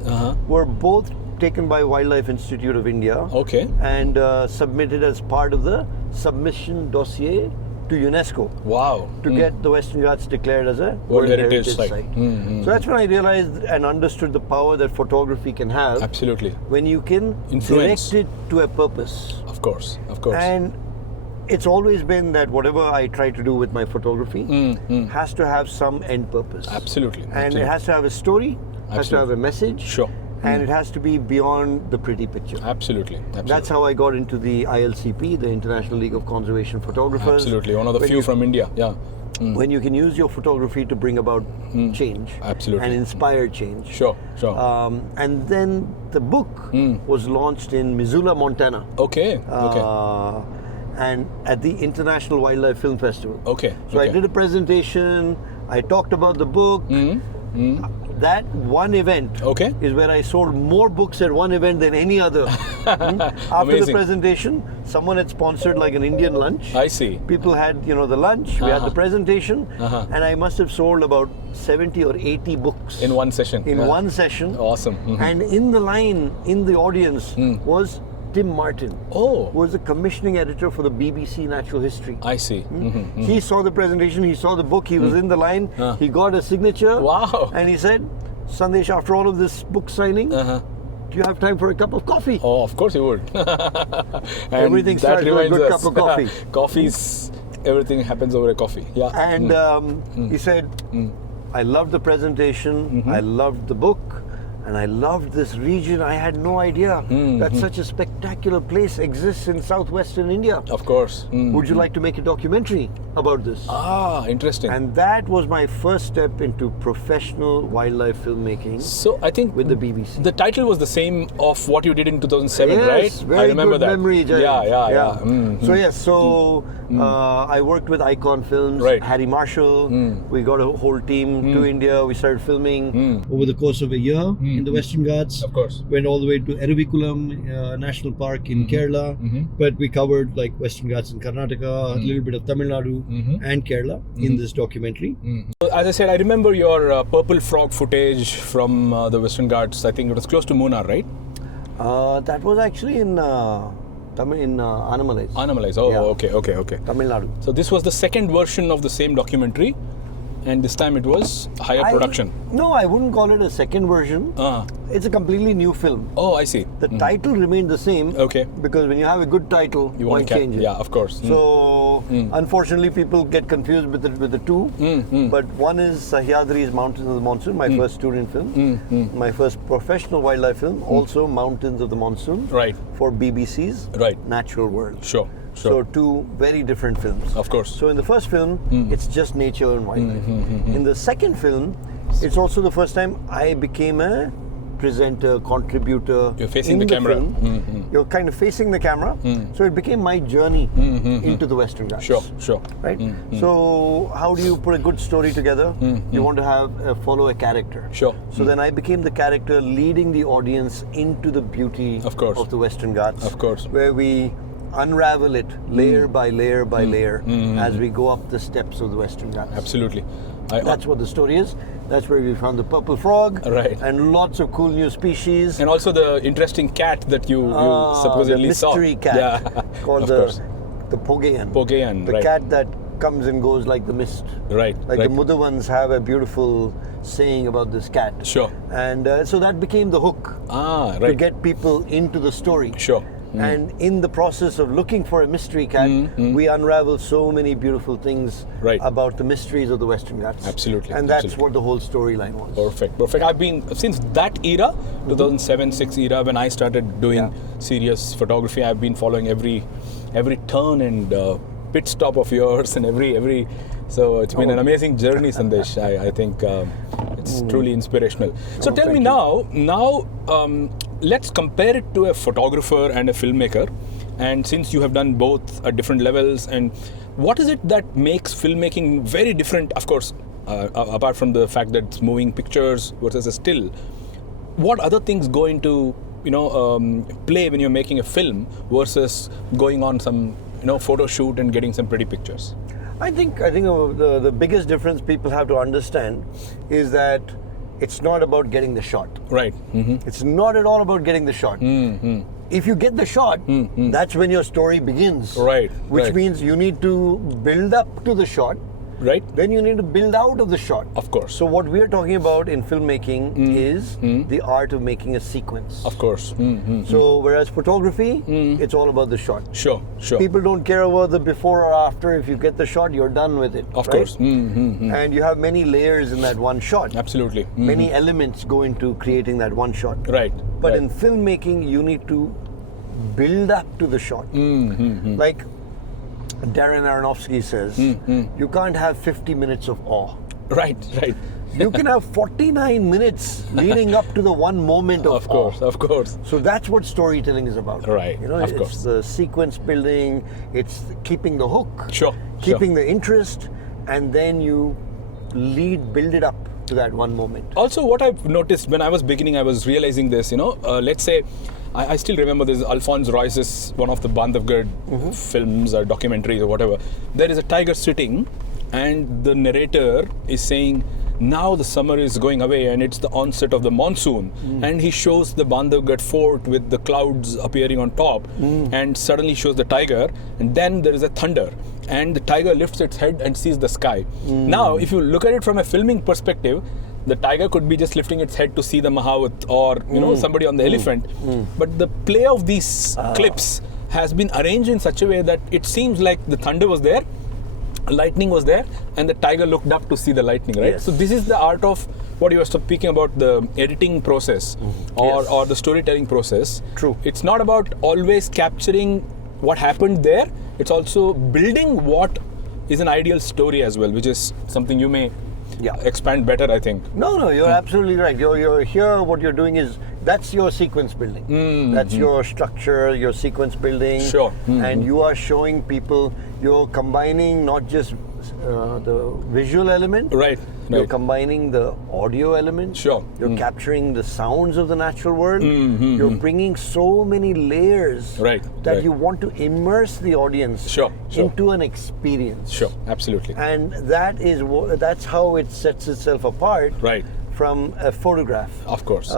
were both taken by Wildlife Institute of India Okay. and submitted as part of the submission dossier to UNESCO Wow. to get the Western Ghats declared as a World Heritage Site. So that's when I realized and understood the power that photography can have Absolutely. when you can Influence. direct it to a purpose. Of course. And it's always been that whatever I try to do with my photography has to have some end purpose. Absolutely. And it has to have a story, has to have a message, Sure. and it has to be beyond the pretty picture. Absolutely. That's how I got into the ILCP, the International League of Conservation Photographers. Absolutely. One of the few from India. Yeah. When you can use your photography to bring about change. Absolutely. And inspire change. Sure. And then the book was launched in Missoula, Montana. Okay. And at the International Wildlife Film Festival. Okay. So I did a presentation, I talked about the book. That one event is where I sold more books at one event than any other. After the presentation, someone had sponsored like an Indian lunch. I see. People had, the lunch, we had the presentation, and I must have sold about 70 or 80 books. In one session. One session. Awesome. And in the line, in the audience, was Tim Martin, who was the commissioning editor for the BBC Natural History. I see. He saw the presentation, he saw the book, he was in the line, he got a signature. Wow. And he said, Sandesh, after all of this book signing, do you have time for a cup of coffee? Oh, of course you would. Everything starts with a good cup of coffee. Coffee's, everything happens over a coffee. Yeah. And he said, I loved the presentation, I loved the book, and I loved this region. I had no idea that such a spectacular place exists in southwestern India. Of course. Would you like to make a documentary about this? Ah, interesting. And that was my first step into professional wildlife filmmaking. So I think with the BBC. The title was the same of what you did in 2007, yes, right? Very I remember good that. memory, Jay. Yeah. So yes, I worked with Icon Films, Harry Marshall. We got a whole team to India. We started filming over the course of a year in the Western Ghats. Of course. Went all the way to Eruvikulam National Park in Kerala. But we covered like Western Ghats in Karnataka, a little bit of Tamil Nadu and Kerala in this documentary. So, as I said, I remember your purple frog footage from the Western Ghats. I think it was close to Munnar, right? That was actually in Anamalais. Anamalais. Oh, Yeah. Okay. Tamil Nadu. So this was the second version of the same documentary, and this time it was higher production. No, I wouldn't call it a second version. It's a completely new film. Oh, I see. The title remained the same. Okay. Because when you have a good title, You why want to change it? Yeah, of course. So, unfortunately, people get confused with the two. But one is Sahyadri's Mountains of the Monsoon, my first student film. My first professional wildlife film, also Mountains of the Monsoon. Right. For BBC's Natural World. Sure. So two very different films. Of course. So in the first film, it's just nature and wildlife. In the second film, Nice. It's also the first time I became a presenter, contributor. You're facing in the camera. Film. You're kind of facing the camera. So it became my journey into the Western Ghats. Sure. Right? So how do you put a good story together? You want to have follow a character. Sure. So then I became the character leading the audience into the beauty of the Western Ghats. Of course. Where we unravel it layer by layer by layer as we go up the steps of the Western Ghats. Absolutely. That's what the story is. That's where we found the purple frog. Right. And lots of cool new species. And also the interesting cat that you supposedly the saw. mystery cat called the Pogean. Pogean, the cat that comes and goes like the mist. Right. Like the Mudda ones have a beautiful saying about this cat. Sure. And so that became the hook to get people into the story. Sure. And in the process of looking for a mystery cat, we unravel so many beautiful things about the mysteries of the Western Ghats. Absolutely. And that's what the whole storyline was. Perfect. I've been, since that era, 2007-6 era, when I started doing serious photography, I've been following every turn and pit stop of yours and every so it's been an amazing journey, Sandesh. I think it's truly inspirational. So tell me now, let's compare it to a photographer and a filmmaker. And since you have done both at different levels, and what is it that makes filmmaking very different? Of course, apart from the fact that it's moving pictures versus a still, what other things go into play when you're making a film versus going on some photo shoot and getting some pretty pictures? I think the biggest difference people have to understand is that it's not about getting the shot. Right. It's not at all about getting the shot. If you get the shot, that's when your story begins. Right. Which means you need to build up to the shot. Right. Then you need to build out of the shot. Of course. So what we're talking about in filmmaking is the art of making a sequence. Of course. So whereas photography, it's all about the shot. Sure. People don't care about the before or after. If you get the shot, you're done with it. Of course. And you have many layers in that one shot. Absolutely. Many elements go into creating that one shot. Right. But in filmmaking, you need to build up to the shot. Like Darren Aronofsky says, you can't have 50 minutes of awe. Right. You can have 49 minutes leading up to the one moment of awe. Of course. So that's what storytelling is about. Right. It's the sequence building, it's keeping the hook, keeping the interest, and then you build it up to that one moment. Also, what I've noticed when I was beginning, I was realizing this, let's say, I still remember this Alphonse Royce's, one of the Bannerghatta films or documentaries or whatever. There is a tiger sitting and the narrator is saying, now the summer is going away and it's the onset of the monsoon. And he shows the Bannerghatta fort with the clouds appearing on top and suddenly shows the tiger, and then there is a thunder and the tiger lifts its head and sees the sky. Now, if you look at it from a filming perspective, the tiger could be just lifting its head to see the Mahavat or somebody on the elephant. But the play of these clips has been arranged in such a way that it seems like the thunder was there, lightning was there, and the tiger looked up to see the lightning, right? Yes. So this is the art of what you were speaking about, the editing process or the storytelling process. True. It's not about always capturing what happened there. It's also building what is an ideal story as well, which is something you may expand better, I think. No, you're absolutely right. You're here, what you're doing is, that's your sequence building. That's your structure, your sequence building. Sure. And you are showing people, you're combining not just the visual element. Right. You're combining the audio element. Sure. You're capturing the sounds of the natural world. You're bringing so many layers that you want to immerse the audience into an experience. Sure, absolutely. And that's how it sets itself apart from a photograph. Of course.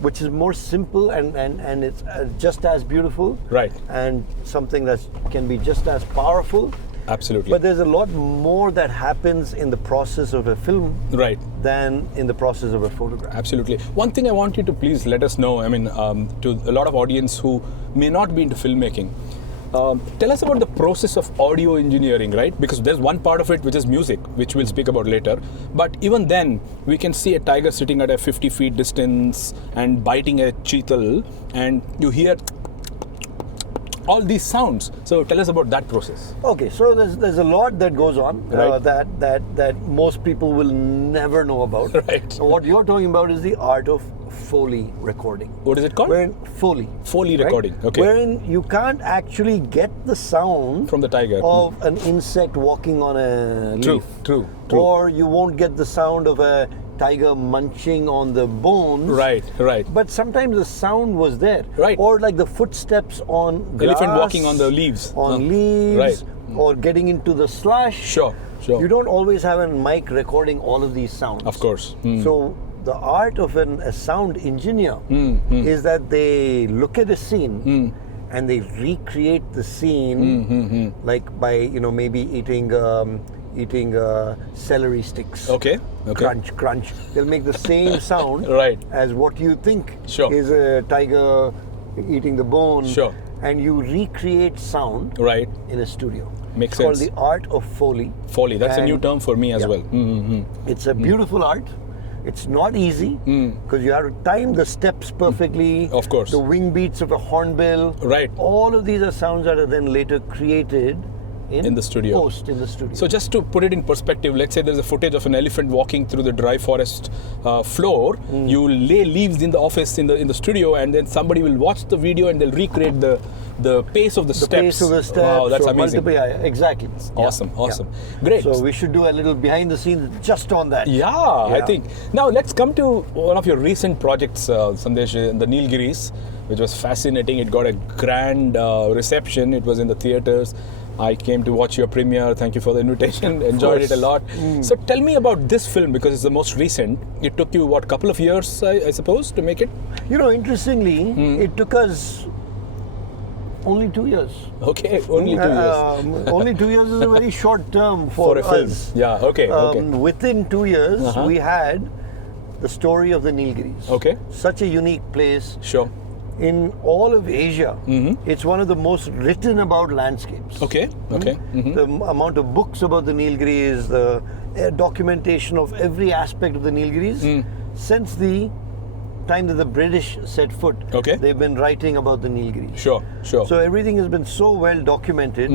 Which is more simple and it's just as beautiful. Right. And something that can be just as powerful. Absolutely. But there's a lot more that happens in the process of a film than in the process of a photograph. Absolutely. One thing I want you to please let us know, to a lot of audience who may not be into filmmaking, tell us about the process of audio engineering, right? Because there's one part of it which is music, which we'll speak about later. But even then, we can see a tiger sitting at a 50 feet distance and biting a cheetal, and you hear all these sounds. So tell us about that process. Okay, so there's a lot that goes on Right. that most people will never know about. Right. So what you're talking about is the art of Foley recording. What is it called? Wherein Foley. Foley right? recording. Okay. Wherein you can't actually get the sound From the tiger. of an insect walking on a leaf. True. Or you won't get the sound of a tiger munching on the bones. Right. But sometimes the sound was there. Right. Or like the footsteps on grass. Elephant walking on the leaves. On leaves. Right. Or getting into the slush. Sure. You don't always have a mic recording all of these sounds. Of course. So the art of a sound engineer is that they look at a scene and they recreate the scene like by maybe eating celery sticks. Okay. Crunch. They'll make the same sound Right. as what you think Sure. is a tiger eating the bone. Sure. And you recreate sound Right. in a studio. Makes It's called sense. the art of Foley. Foley. That's a new And- term for me as yeah. well. It's a beautiful art. It's not easy because you have to time the steps perfectly. Of course. The wing beats of a hornbill. Right. All of these are sounds that are then later created In the studio. Post in the studio. So just to put it in perspective, let's say there's a footage of an elephant walking through the dry forest floor. You lay leaves in the office in the studio, and then somebody will watch the video and they'll recreate the pace of the steps. Pace of the steps. Wow, that's or amazing. Exactly. Awesome. Yeah. Great. So we should do a little behind the scenes just on that. Yeah, I think. Now let's come to one of your recent projects, Sandesh, the Nilgiris, which was fascinating. It got a grand reception. It was in the theaters. I came to watch your premiere. Thank you for the invitation. Enjoyed it a lot. So tell me about this film because it's the most recent. It took you, what, couple of years, I suppose, to make it? Interestingly, it took us only 2 years. Okay, only 2 years. Only 2 years is a very short term For for a film. us. Yeah, okay. Within 2 years, we had the story of the Nilgiris. Okay. Such a unique place. Sure. In all of Asia, it's one of the most written about landscapes. Okay. The amount of books about the Nilgiris, the documentation of every aspect of the Nilgiris, since the time that the British set foot, Okay. they've been writing about the Nilgiris. Sure. So everything has been so well documented,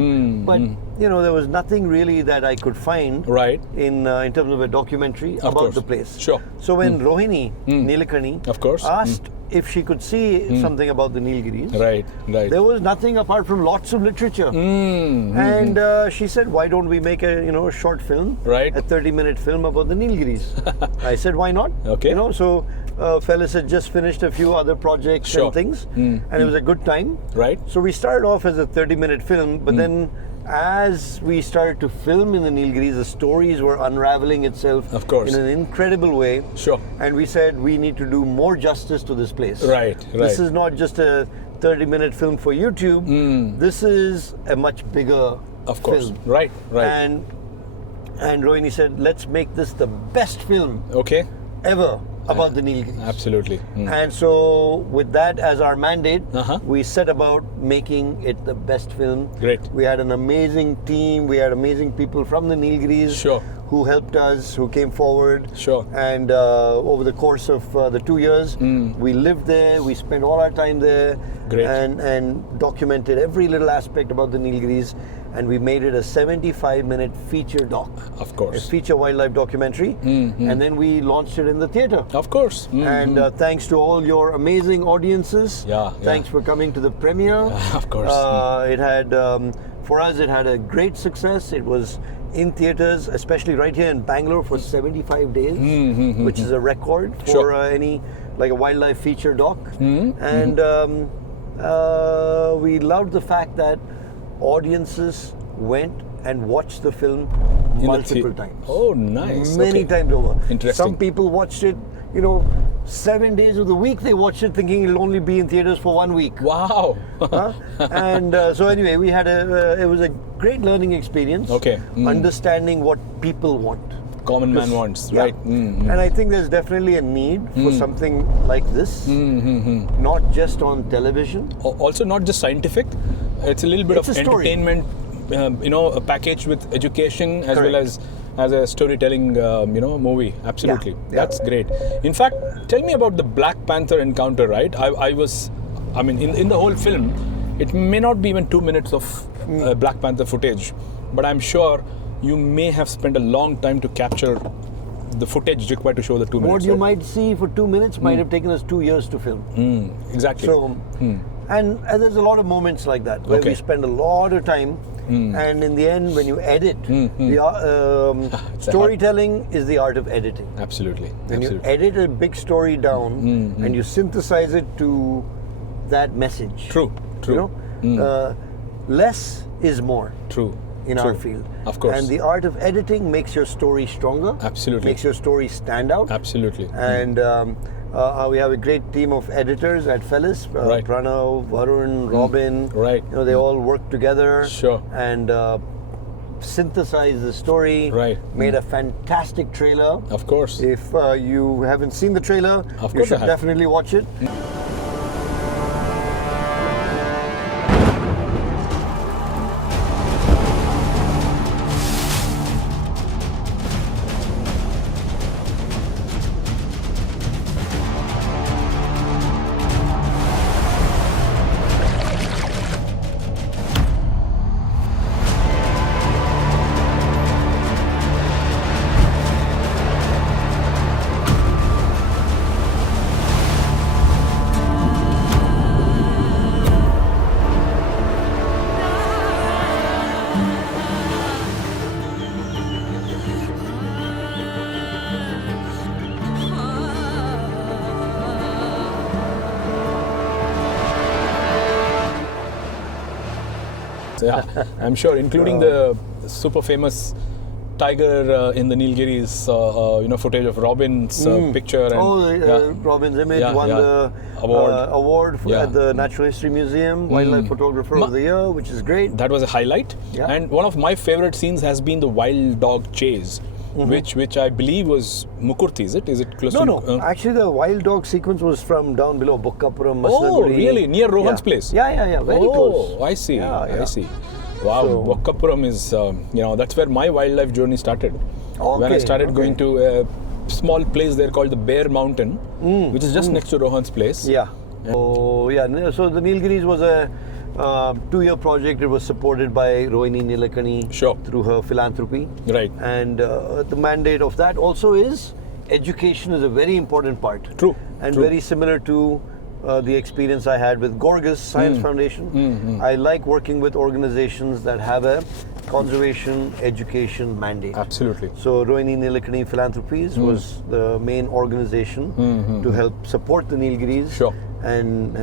but there was nothing really that I could find Right. in terms of a documentary about course. the place. Sure. So when Rohini Nilekani Of course. asked if she could see something about the Nilgiris, Right. there was nothing apart from lots of literature. And she said, why don't we make a short film, Right. a 30-minute film about the Nilgiris? I said, why not? Okay. So Felis had just finished a few other projects Sure. and things, and it was a good time. Right. So we started off as a 30-minute film, but then as we started to film in the Nilgiris, the stories were unraveling itself Of course. in an incredible way. Sure. And we said we need to do more justice to this place. Right. This is not just a 30-minute film for YouTube. This is a much bigger Of course. film. Right. And Rohini said, let's make this the best film Okay. ever about the Nilgiris. Absolutely. And so, with that as our mandate, Uh-huh. we set about making it the best film. Great. We had an amazing team. We had amazing people from the Nilgiris Sure. who helped us, who came forward. Sure. And over the course of the 2 years, we lived there. We spent all our time there. Great. And documented every little aspect about the Nilgiris. And we made it a 75-minute feature doc. Of A course. feature wildlife documentary. And then we launched it in the theater. Of course. And thanks to all your amazing audiences. Yeah, Thanks for coming to the premiere. Of course. It had, for us, it had a great success. It was in theaters, especially right here in Bangalore, for 75 days, which is a record for Sure. any, like a wildlife feature doc. And we loved the fact that audiences went and watched the film In the multiple times. Oh, nice. Many Okay. times over. Interesting. Some people watched it, 7 days of the week they watched it thinking it'll only be in theaters for 1 week. Wow. And so anyway, we had it was a great learning experience. Okay. Understanding what people want. Common man wants, Yeah. right? And I think there's definitely a need for something like this, not just on television. Also, not just scientific. It's a little bit It's of a story. entertainment, a package with education as well Correct. as a storytelling, movie. Absolutely, Yeah. that's great. In fact, tell me about the Black Panther encounter. Right, I was, in the whole film, It may not be even 2 minutes of Black Panther footage, but I'm sure you may have spent a long time to capture the footage required to show the 2 minutes. What you might see for 2 minutes might have taken us 2 years to film. Exactly. So, and there's a lot of moments like that where we spend a lot of time, and in the end, when you edit, storytelling is the art of editing. Absolutely. When you edit a big story down and you synthesize it to that message. True. You know, less is more. True. In our field. Of course. And the art of editing makes your story stronger. Absolutely. Makes your story stand out. Absolutely. And we have a great team of editors at Felis. Pranav, Varun, Robin. Right. You know, they all work together. Sure. And synthesized the story. Right. Made a fantastic trailer. Of course. If you haven't seen the trailer, you should definitely watch it. Yeah, I'm sure, including the super famous tiger in the Nilgiris, footage of Robin's picture. And, Robin's image won the award at the Natural History Museum, Wildlife Photographer of the Year, which is great. That was a highlight. Yeah. And one of my favorite scenes has been the wild dog chase. Which I believe was Mukurthi, is it? Is it close to... No. Actually, the wild dog sequence was from down below, Bukkapuram, Oh, really? Near Rohan's place? Yeah. Very close. Oh, I see. I see. Wow, so, Bukkapuram is, that's where my wildlife journey started. When I started going to a small place there called the Bear Mountain, which is just next to Rohan's place. Yeah. So the Nilgiris was a 2-year project. It was supported by Rohini Nilekani through her philanthropy. Right. And the mandate of that also is education is a very important part. True. And very similar to the experience I had with Gorgas Science Foundation. I like working with organizations that have a conservation education mandate. Absolutely. So Rohini Nilekani Philanthropies was the main organization to help support the Nilgiris and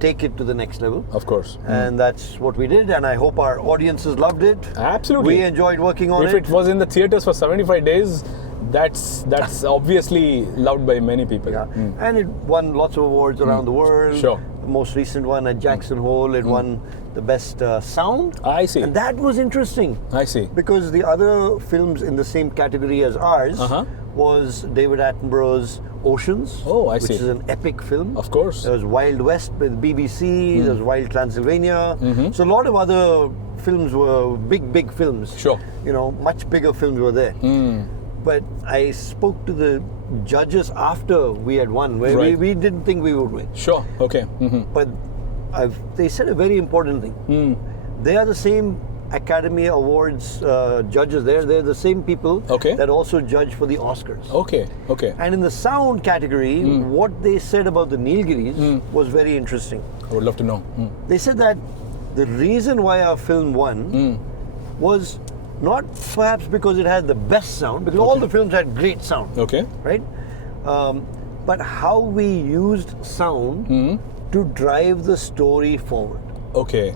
take it to the next level. Of course. And that's what we did, and I hope our audiences loved it. Absolutely. We enjoyed working on it. If it was in the theaters for 75 days, that's obviously loved by many people. Yeah. And it won lots of awards around the world. Sure. The most recent one at Jackson Hole, it won the best sound. I see. And that was interesting. I see. Because the other films in the same category as ours was David Attenborough's Oceans. Oh, I see. Which is an epic film. Of course. There was Wild West with BBC. There was Wild Transylvania. So a lot of other films were big films. Sure. Much bigger films were there. But I spoke to the judges after we had won, where we didn't think we would win. Sure. Okay. But they said a very important thing. They are the same Academy Awards judges. They're the same people that also judge for the Oscars. Okay. And in the sound category, what they said about the Nilgiris was very interesting. I would love to know. They said that the reason why our film won was not perhaps because it had the best sound, because all the films had great sound. Okay. Right? But how we used sound to drive the story forward. Okay.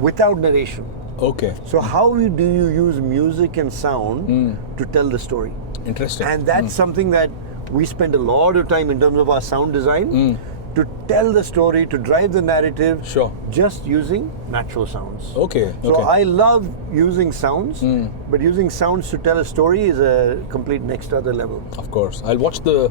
Without narration. Okay. So how do you use music and sound to tell the story? Interesting. And that's something that we spend a lot of time in terms of our sound design to tell the story, to drive the narrative, just using natural sounds. Okay. So I love using sounds, but using sounds to tell a story is a complete next other level. Of course. I'll watch the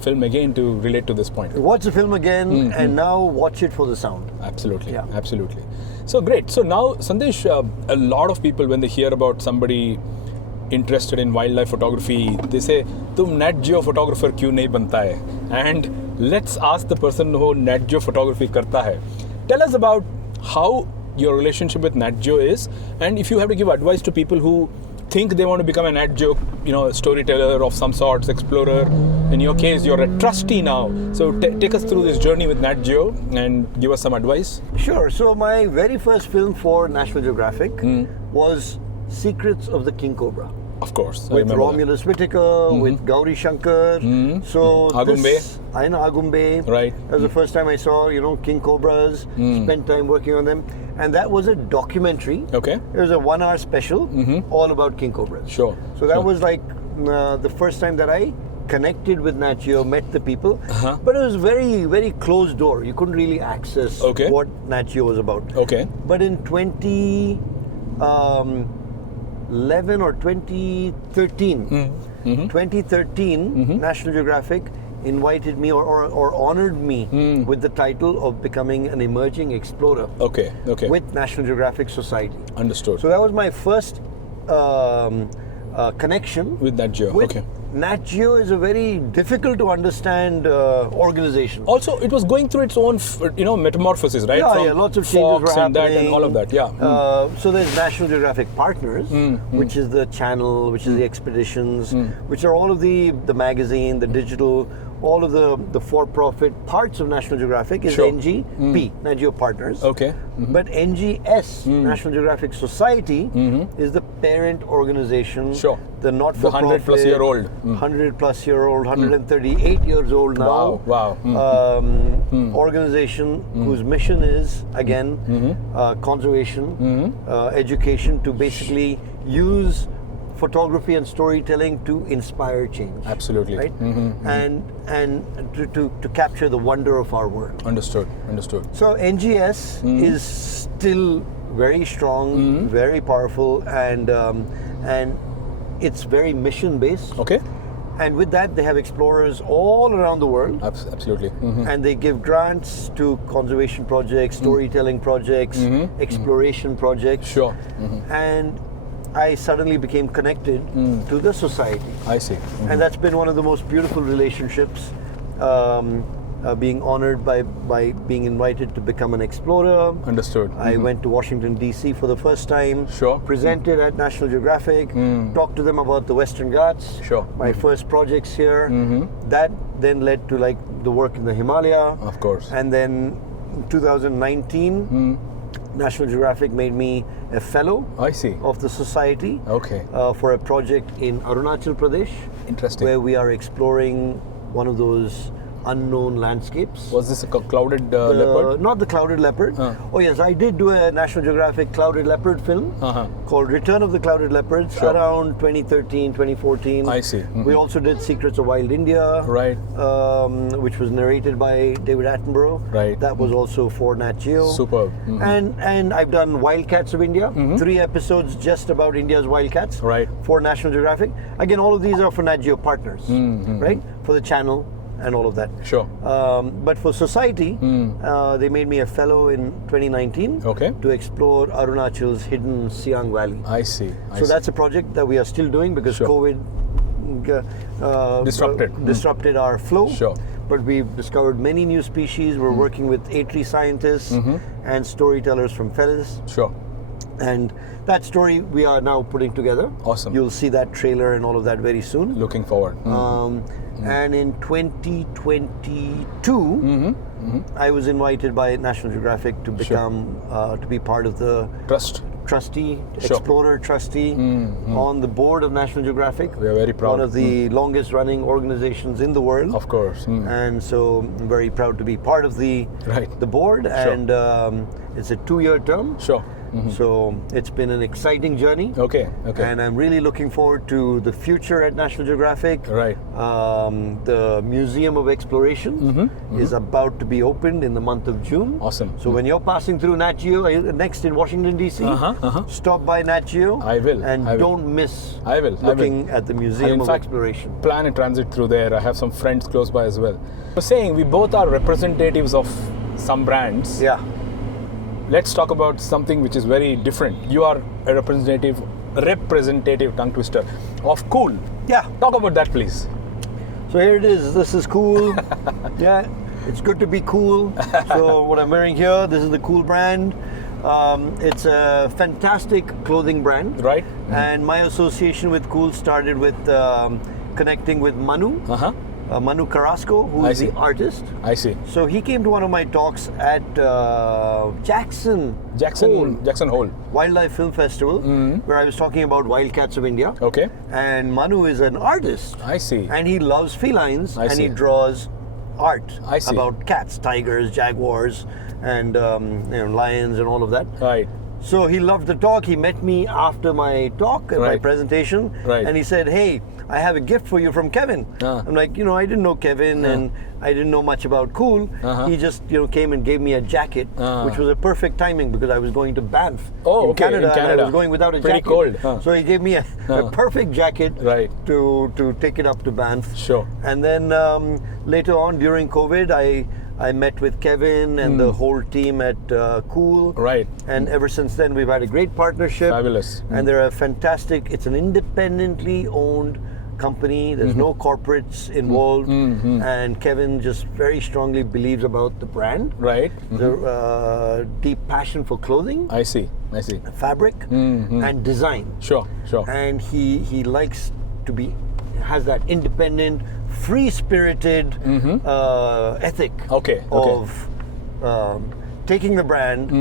film again to relate to this point. Watch the film again and now watch it for the sound. Absolutely. Yeah. Absolutely. So great. So now, Sandesh, a lot of people, when they hear about somebody interested in wildlife photography, they say, "Tum NatGeo photographer क्यों नहीं बनता है?" And let's ask the person who NatGeo photography करता है. Tell us about how your relationship with NatGeo is, and if you have to give advice to people who think they want to become a NatGeo, storyteller of some sorts, explorer. In your case, you're a trustee now. So take us through this journey with NatGeo and give us some advice. Sure. So my very first film for National Geographic was Secrets of the King Cobra. Of course. With Romulus Whittaker, with Gauri Shankar. So Agumbe. I know Agumbe. Right. That was the first time I saw, king cobras, spent time working on them. And that was a documentary. Okay. It was a 1 hour special all about king cobras. Sure. So that was like the first time that I connected with NatGeo, met the people. But it was very, very closed door. You couldn't really access what NatGeo was about. Okay. But in 2011 or 2013, 2013, National Geographic invited me or honored me with the title of becoming an emerging explorer. Okay. With National Geographic Society. Understood. So that was my first connection with NatGeo. Okay. NatGeo is a very difficult to understand organization. Also, it was going through its own, metamorphosis, right? Yeah, lots of changes were happening. That and all of that. Yeah. So there's National Geographic Partners, which is the channel, which is the expeditions, which are all of the magazine, the digital, all of the for-profit parts of National Geographic is NGP, NatGeo Partners. Okay. But NGS, National Geographic Society, is the parent organization. Sure. The not-for-profit. The 100+ year old. 100+ year old, 138 years old now. Wow. Organization whose mission is, again, conservation, education, to basically use photography and storytelling to inspire change. Absolutely. Right? And to capture the wonder of our world. Understood. So NGS is still very strong, very powerful, and it's very mission based. Okay. And with that, they have explorers all around the world. Absolutely. And they give grants to conservation projects, storytelling projects, exploration projects. Sure. And I suddenly became connected to the society. I see. And that's been one of the most beautiful relationships, being honored by being invited to become an explorer. Understood. I went to Washington, D.C. for the first time. Sure. Presented at National Geographic. Talked to them about the Western Ghats. Sure. My first projects here. That then led to the work in the Himalaya. Of course. And then 2019, National Geographic made me a fellow of the society. Okay. For a project in Arunachal Pradesh. Interesting. Where we are exploring one of those unknown landscapes. Was this a clouded leopard? Not the clouded leopard. Oh yes, I did do a National Geographic clouded leopard film called Return of the Clouded Leopards around 2013, 2014. I see. We also did Secrets of Wild India, right? Which was narrated by David Attenborough. Right. That was also for NatGeo. Superb. And I've done Wildcats of India, 3 episodes just about India's wildcats. Right. For National Geographic. Again, all of these are for NatGeo partners, right? For the channel and all of that. Sure. But for society, they made me a fellow in 2019 to explore Arunachal's hidden Siang Valley. I see. So that's a project that we are still doing because COVID disrupted our flow. Sure. But we've discovered many new species. We're working with atriary scientists and storytellers from Felis. Sure. And that story we are now putting together. Awesome. You'll see that trailer and all of that very soon. Looking forward. And in 2022, I was invited by National Geographic to become to be part of the trustee, explorer trustee on the board of National Geographic. We are very proud. One of the longest running organizations in the world. Of course. And so I'm very proud to be part of the board. And it's a 2-year term. Sure. So it's been an exciting journey. Okay. And I'm really looking forward to the future at National Geographic. Right. The Museum of Exploration is about to be opened in the month of June. Awesome. So when you're passing through NatGeo next in Washington D.C., stop by NatGeo. I will. And don't miss looking at the Museum of Exploration. Plan a transit through there. I have some friends close by as well. So saying we both are representatives of some brands. Yeah. Let's talk about something which is very different. You are a representative tongue twister of Cool. Yeah. Talk about that, please. So here it is. This is Cool. Yeah. It's good to be cool. So what I'm wearing here, this is the Cool brand. It's a fantastic clothing brand. Right. And my association with Cool started with connecting with Manu. Manu Carrasco, who is the artist. I see. So he came to one of my talks at Jackson Hole Wildlife Film Festival, where I was talking about wildcats of India. Okay. And Manu is an artist. I see. And he loves felines, and see. he draws art I see. about cats, tigers, jaguars, and lions, and all of that. Right. So he loved the talk. He met me after my talk, my presentation, and he said, "Hey, I have a gift for you from Kevin." I'm like, I didn't know Kevin, and I didn't know much about Cool. He just, came and gave me a jacket, which was a perfect timing because I was going to Banff in Canada, and I was going without a Pretty jacket. cold. So he gave me a perfect jacket to take it up to Banff. Sure. And then later on during COVID, I met with Kevin and the whole team at Cool. Right. And ever since then, we've had a great partnership. Fabulous. And they're a fantastic, it's an independently owned company. There's no corporates involved. And Kevin just very strongly believes about the brand. Right. The deep passion for clothing. I see. Fabric and design. Sure. And he likes to has that independent, free-spirited ethic of taking the brand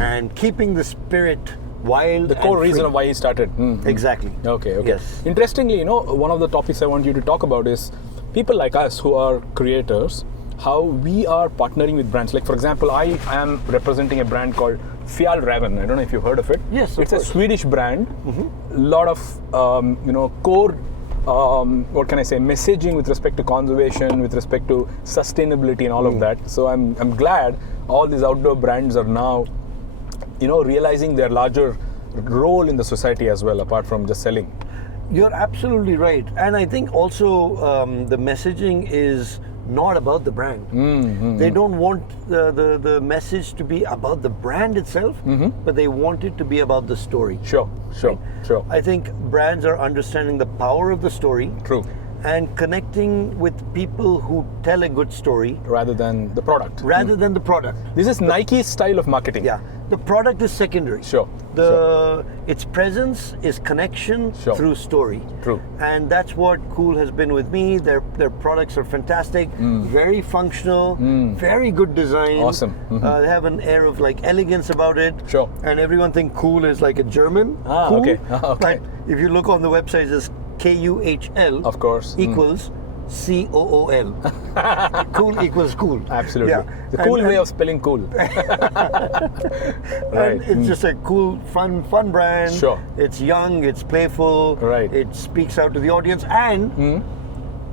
and keeping the spirit wild. The core and reason free. of why he started. Exactly. Okay. Yes. Interestingly, one of the topics I want you to talk about is people like us who are creators, how we are partnering with brands. Like, for example, I am representing a brand called Fjällräven. I don't know if you've heard of it. Yes, It's a Swedish brand. A lot of, core, what can I say, messaging with respect to conservation, with respect to sustainability and all of that. So I'm glad all these outdoor brands are now, realizing their larger role in the society as well, apart from just selling. You're absolutely right. And I think also the messaging is not about the brand. They don't want the message to be about the brand itself, but they want it to be about the story. Sure. I think brands are understanding the power of the story. True. And connecting with people who tell a good story. Rather than the product. Than the product. This is Nike's style of marketing. Yeah. The product is secondary. Sure. Its presence is connection through story. True. And that's what Cool has been with me. Their products are fantastic, very functional, very good design. Awesome. They have an air of elegance about it. Sure. And everyone thinks Cool is like a German. Cool. Okay. But if you look on the website, it's KUHL. Of course. Equals COOL. Cool equals cool. Absolutely. Yeah. The cool way of spelling cool. And it's just a cool, fun brand. Sure. It's young, it's playful. Right. It speaks out to the audience, and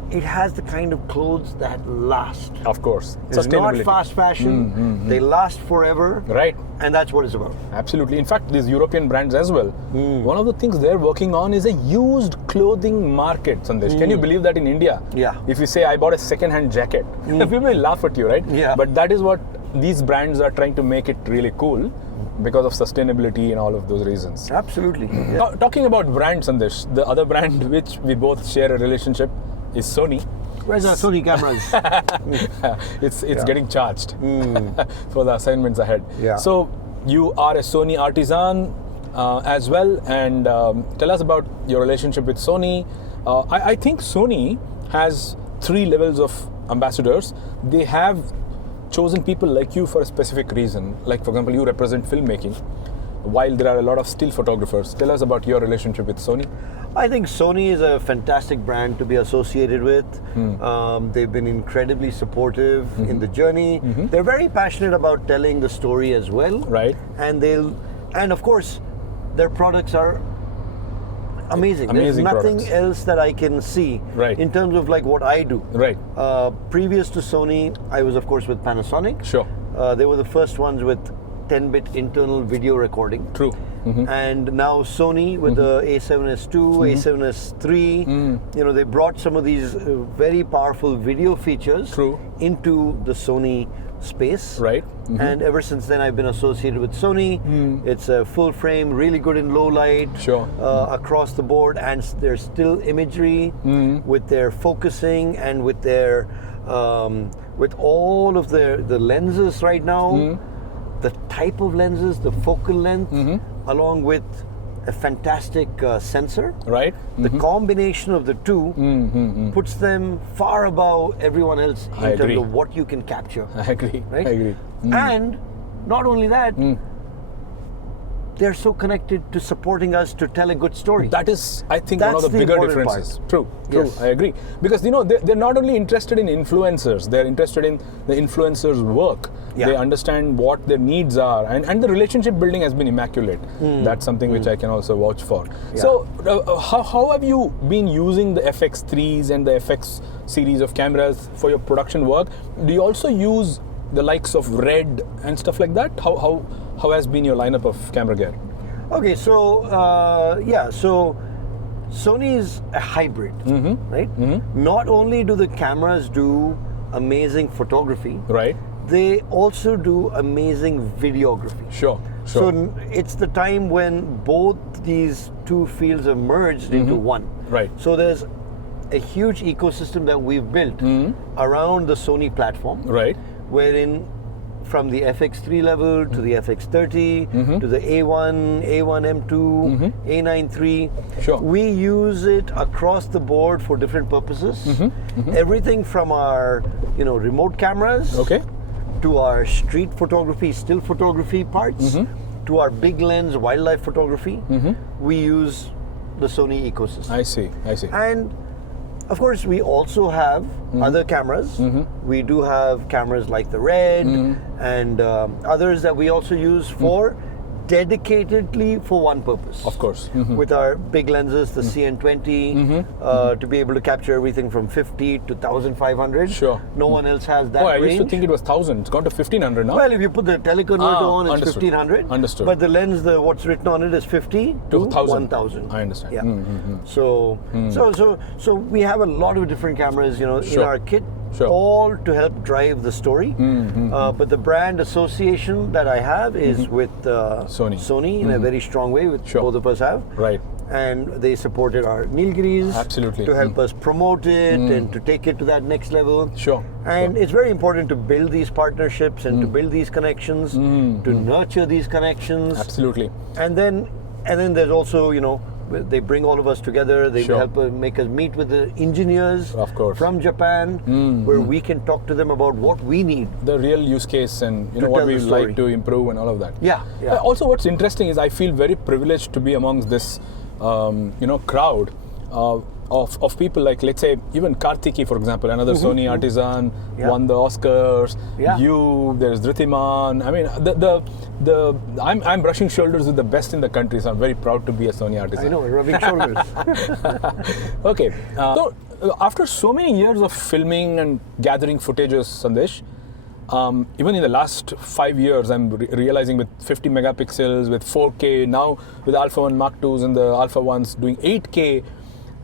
it has the kind of clothes that last. Of course. It's not fast fashion. They last forever. Right. And that's what it's about. Absolutely. In fact, these European brands as well, one of the things they're working on is a used clothing market, Sandesh. Can you believe that in India? Yeah. If you say, I bought a second-hand jacket, people will laugh at you, right? Yeah. But that is what these brands are trying to make it really cool because of sustainability and all of those reasons. Absolutely. Yeah. Talking about brands, Sandesh, the other brand which we both share a relationship is Sony. Where's our Sony cameras? It's getting charged for the assignments ahead. Yeah. So you are a Sony artisan as well, and tell us about your relationship with Sony. I think Sony has 3 levels of ambassadors. They have chosen people like you for a specific reason. Like, for example, you represent filmmaking, while there are a lot of still photographers. Tell us about your relationship with Sony. I think Sony is a fantastic brand to be associated with. They've been incredibly supportive in the journey. They're very passionate about telling the story as well. Right. And of course, their products are amazing. Amazing There's nothing products. else that I can see in terms of what I do. Right. Previous to Sony, I was of course with Panasonic. Sure. They were the first ones with 10-bit internal video recording. True. And now Sony with the A7S2, A7S3, they brought some of these very powerful video features into the Sony space. Right. And ever since then, I've been associated with Sony. It's a full frame, really good in low light, across the board, and there's still imagery with their focusing and with their with all of the lenses right now, the type of lenses, the focal length, along with a fantastic sensor. Right. The combination of the two puts them far above everyone else in terms of what you can capture. I agree. Right? I agree. And not only that, they're so connected to supporting us to tell a good story. That is, I think, That's one of the bigger important differences. part. True. Yes. I agree. Because, they're not only interested in influencers, they're interested in the influencers' work. Yeah. They understand what their needs are. And the relationship building has been immaculate. That's something which I can also vouch for. Yeah. So, how have you been using the FX3s and the FX series of cameras for your production work? Do you also use the likes of Red and stuff like that? How has been your lineup of camera gear? Okay, so so Sony is a hybrid, right? Not only do the cameras do amazing photography, Right. they also do amazing videography. Sure. So it's the time when both these two fields are merged into one. Right. So there's a huge ecosystem that we've built around the Sony platform, Right. wherein from the FX3 level to the FX30 to the A1, A1M2, A9 III. Sure. We use it across the board for different purposes. Everything from our remote cameras Okay. to our street photography, still photography parts, to our big lens wildlife photography. We use the Sony ecosystem. I see. And of course, we also have other cameras. We do have cameras like the Red and others that we also use for dedicatedly for one purpose. Of course. With our big lenses, the CN20, to be able to capture everything from 50 to 1500. Sure. No one else has that Oh, I range. used to think it was 1000. It's gone to 1500 now. Well, if you put the teleconverter on, it's understood. 1500. Understood. But the lens, what's written on it is 50 to 1000. I understand. Yeah. So we have a lot of different cameras, in Sure. our kit, Sure. all to help drive the story. But the brand association that I have is with Sony in a very strong way, which Sure. both of us have. Right. And they supported our Nilgiris Absolutely. to help us promote it and to take it to that next level. Sure. And it's very important to build these partnerships and to build these connections, to nurture these connections. Absolutely. And then there's also, they bring all of us together. They Sure. help make us meet with the engineers Of course. from Japan, where we can talk to them about what we need. The real use case and To what tell we the like story. to improve and all of that. Yeah. Also, what's interesting is I feel very privileged to be amongst this, crowd of people like, let's say, even Karthiki, for example, another Sony artisan, Yeah. won the Oscars. Yeah. There's Dhritiman. I mean, I'm brushing shoulders with the best in the country, so I'm very proud to be a Sony artisan. I know, rubbing shoulders. Okay. So after so many years of filming and gathering footages, Sandesh, even in the last 5 years, I'm realizing with 50 megapixels, with 4K, now with Alpha 1 Mark IIs and the Alpha 1s doing 8K,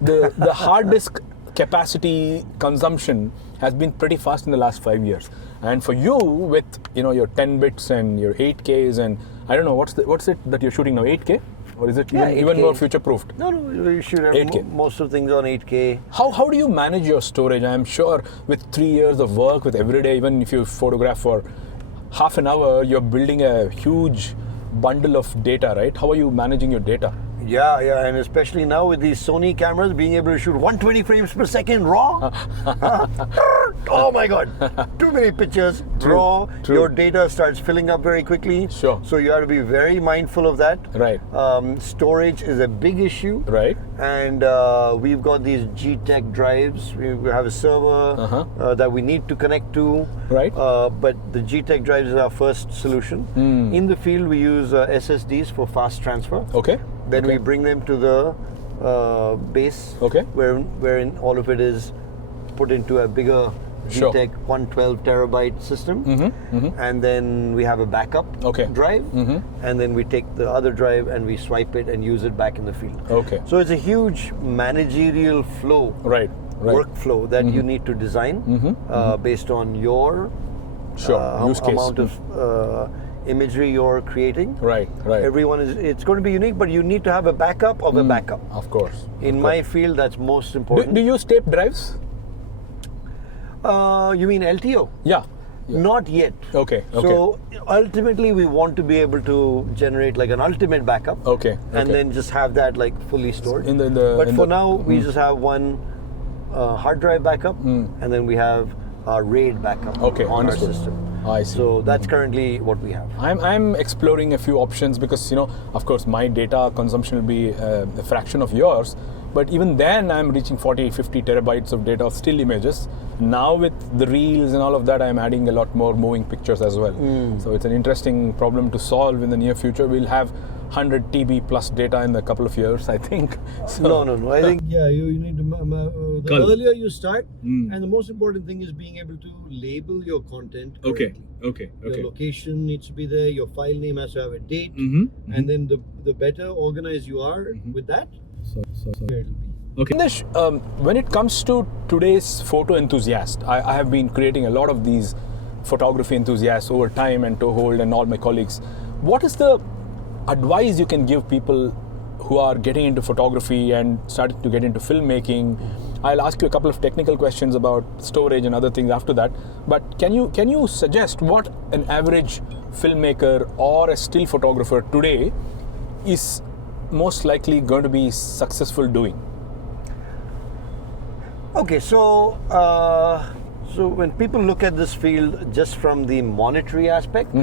the hard disk capacity consumption has been pretty fast in the last 5 years. And for you, with your 10 bits and your 8Ks, and I don't know what's it that you're shooting now, 8K, or is it even 8K. more future proofed? No, we should have 8K. most of things on 8K. How do you manage your storage? I'm sure with 3 years of work, with every day, even if you photograph for half an hour, you're building a huge bundle of data, right? How are you managing your data? Yeah, and especially now with these Sony cameras being able to shoot 120 frames per second raw. Oh my God, too many pictures raw. True. Your data starts filling up very quickly. Sure. So you have to be very mindful of that. Right. Storage is a big issue. Right. And we've got these G-Tech drives. We have a server that we need to connect to. Right. But the G-Tech drives is our first solution. In the field, we use SSDs for fast transfer. Okay. Then we bring them to the base, wherein all of it is put into a bigger G-Tech 112 terabyte system, and then we have a backup drive, and then we take the other drive and we swipe it and use it back in the field. Okay. So it's a huge managerial flow, Right. workflow that you need to design based on your use case. amount of imagery you're creating. Right. It's going to be unique, but you need to have a backup of a backup. Of course. In my field, that's most important. Do you use tape drives? You mean LTO? Yeah. Not yet. Okay. So ultimately, we want to be able to generate like an ultimate backup. Okay. And then just have that like fully stored. But for now, we just have one hard drive backup, and then we have our RAID backup on our system. I see. So that's currently what we have. I'm exploring a few options because, of course, my data consumption will be a fraction of yours. But even then, I'm reaching 40, 50 terabytes of data of still images. Now with the reels and all of that, I'm adding a lot more moving pictures as well. So it's an interesting problem to solve in the near future. We'll have 100 TB plus data in a couple of years, I think. So, no. I think, you need to, the earlier you start, and the most important thing is being able to label your content correctly. Okay. Your location needs to be there, your file name has to have a date, and then the better organized you are with that, it'll be. Okay. Sandesh, when it comes to today's photo enthusiast, I have been creating a lot of these photography enthusiasts over time, and Toehold and all my colleagues. What is the advice you can give people who are getting into photography and starting to get into filmmaking? I'll ask you a couple of technical questions about storage and other things after that. But can you suggest what an average filmmaker or a still photographer today is most likely going to be successful doing? Okay, so when people look at this field just from the monetary aspect,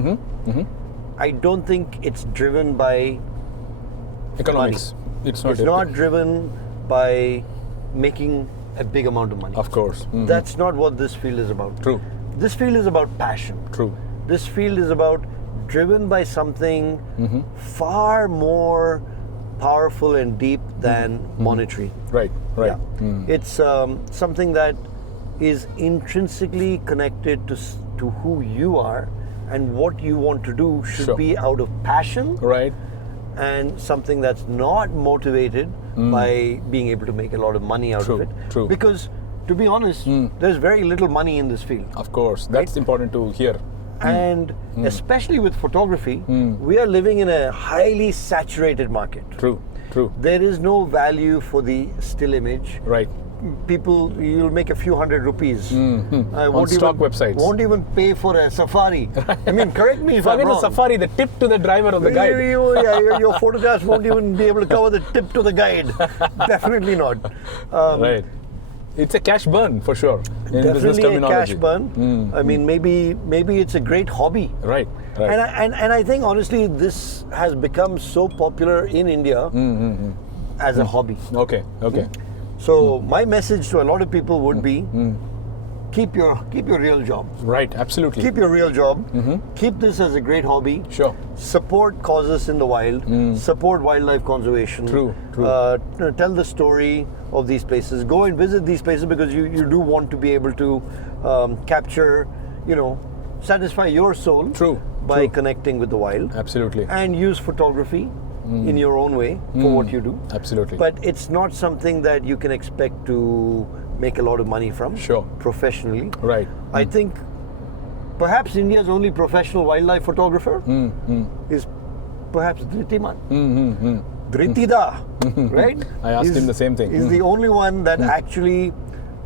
I don't think it's driven by economics. Money. It's not driven by making a big amount of money. Of course. That's not what this field is about. True. This field is about passion. True. This field is about driven by something far more powerful and deep than monetary. Right. Yeah. It's something that is intrinsically connected to who you are, and what you want to do should be out of passion. Right. And something that's not motivated by being able to make a lot of money out of it. True. Because, to be honest, there's very little money in this field. Of course. That's important to hear. And especially with photography, we are living in a highly saturated market. True. There is no value for the still image. Right. People, you'll make a few hundred rupees. On stock websites. Won't even pay for a safari. I mean, correct me if I'm wrong. Forget the safari, the tip to the driver of the guide. Your photographs won't even be able to cover the tip to the guide. Definitely not. Right. It's a cash burn for sure. In business definitely terminology. a cash burn. I mean, maybe it's a great hobby. Right. And I think honestly, this has become so popular in India as a hobby. Okay. So my message to a lot of people would be, keep your real job. Right, absolutely. Keep your real job. Keep this as a great hobby. Sure. Support causes in the wild. Support wildlife conservation. True. Tell the story of these places. Go and visit these places because you do want to be able to capture, satisfy your soul. By connecting with the wild. Absolutely. And use photography in your own way for what you do. Absolutely. But it's not something that you can expect to make a lot of money from. Sure. Professionally. Right. I think perhaps India's only professional wildlife photographer is perhaps Dhritiman. Dhritida, right? I asked him the same thing. He's the only one that actually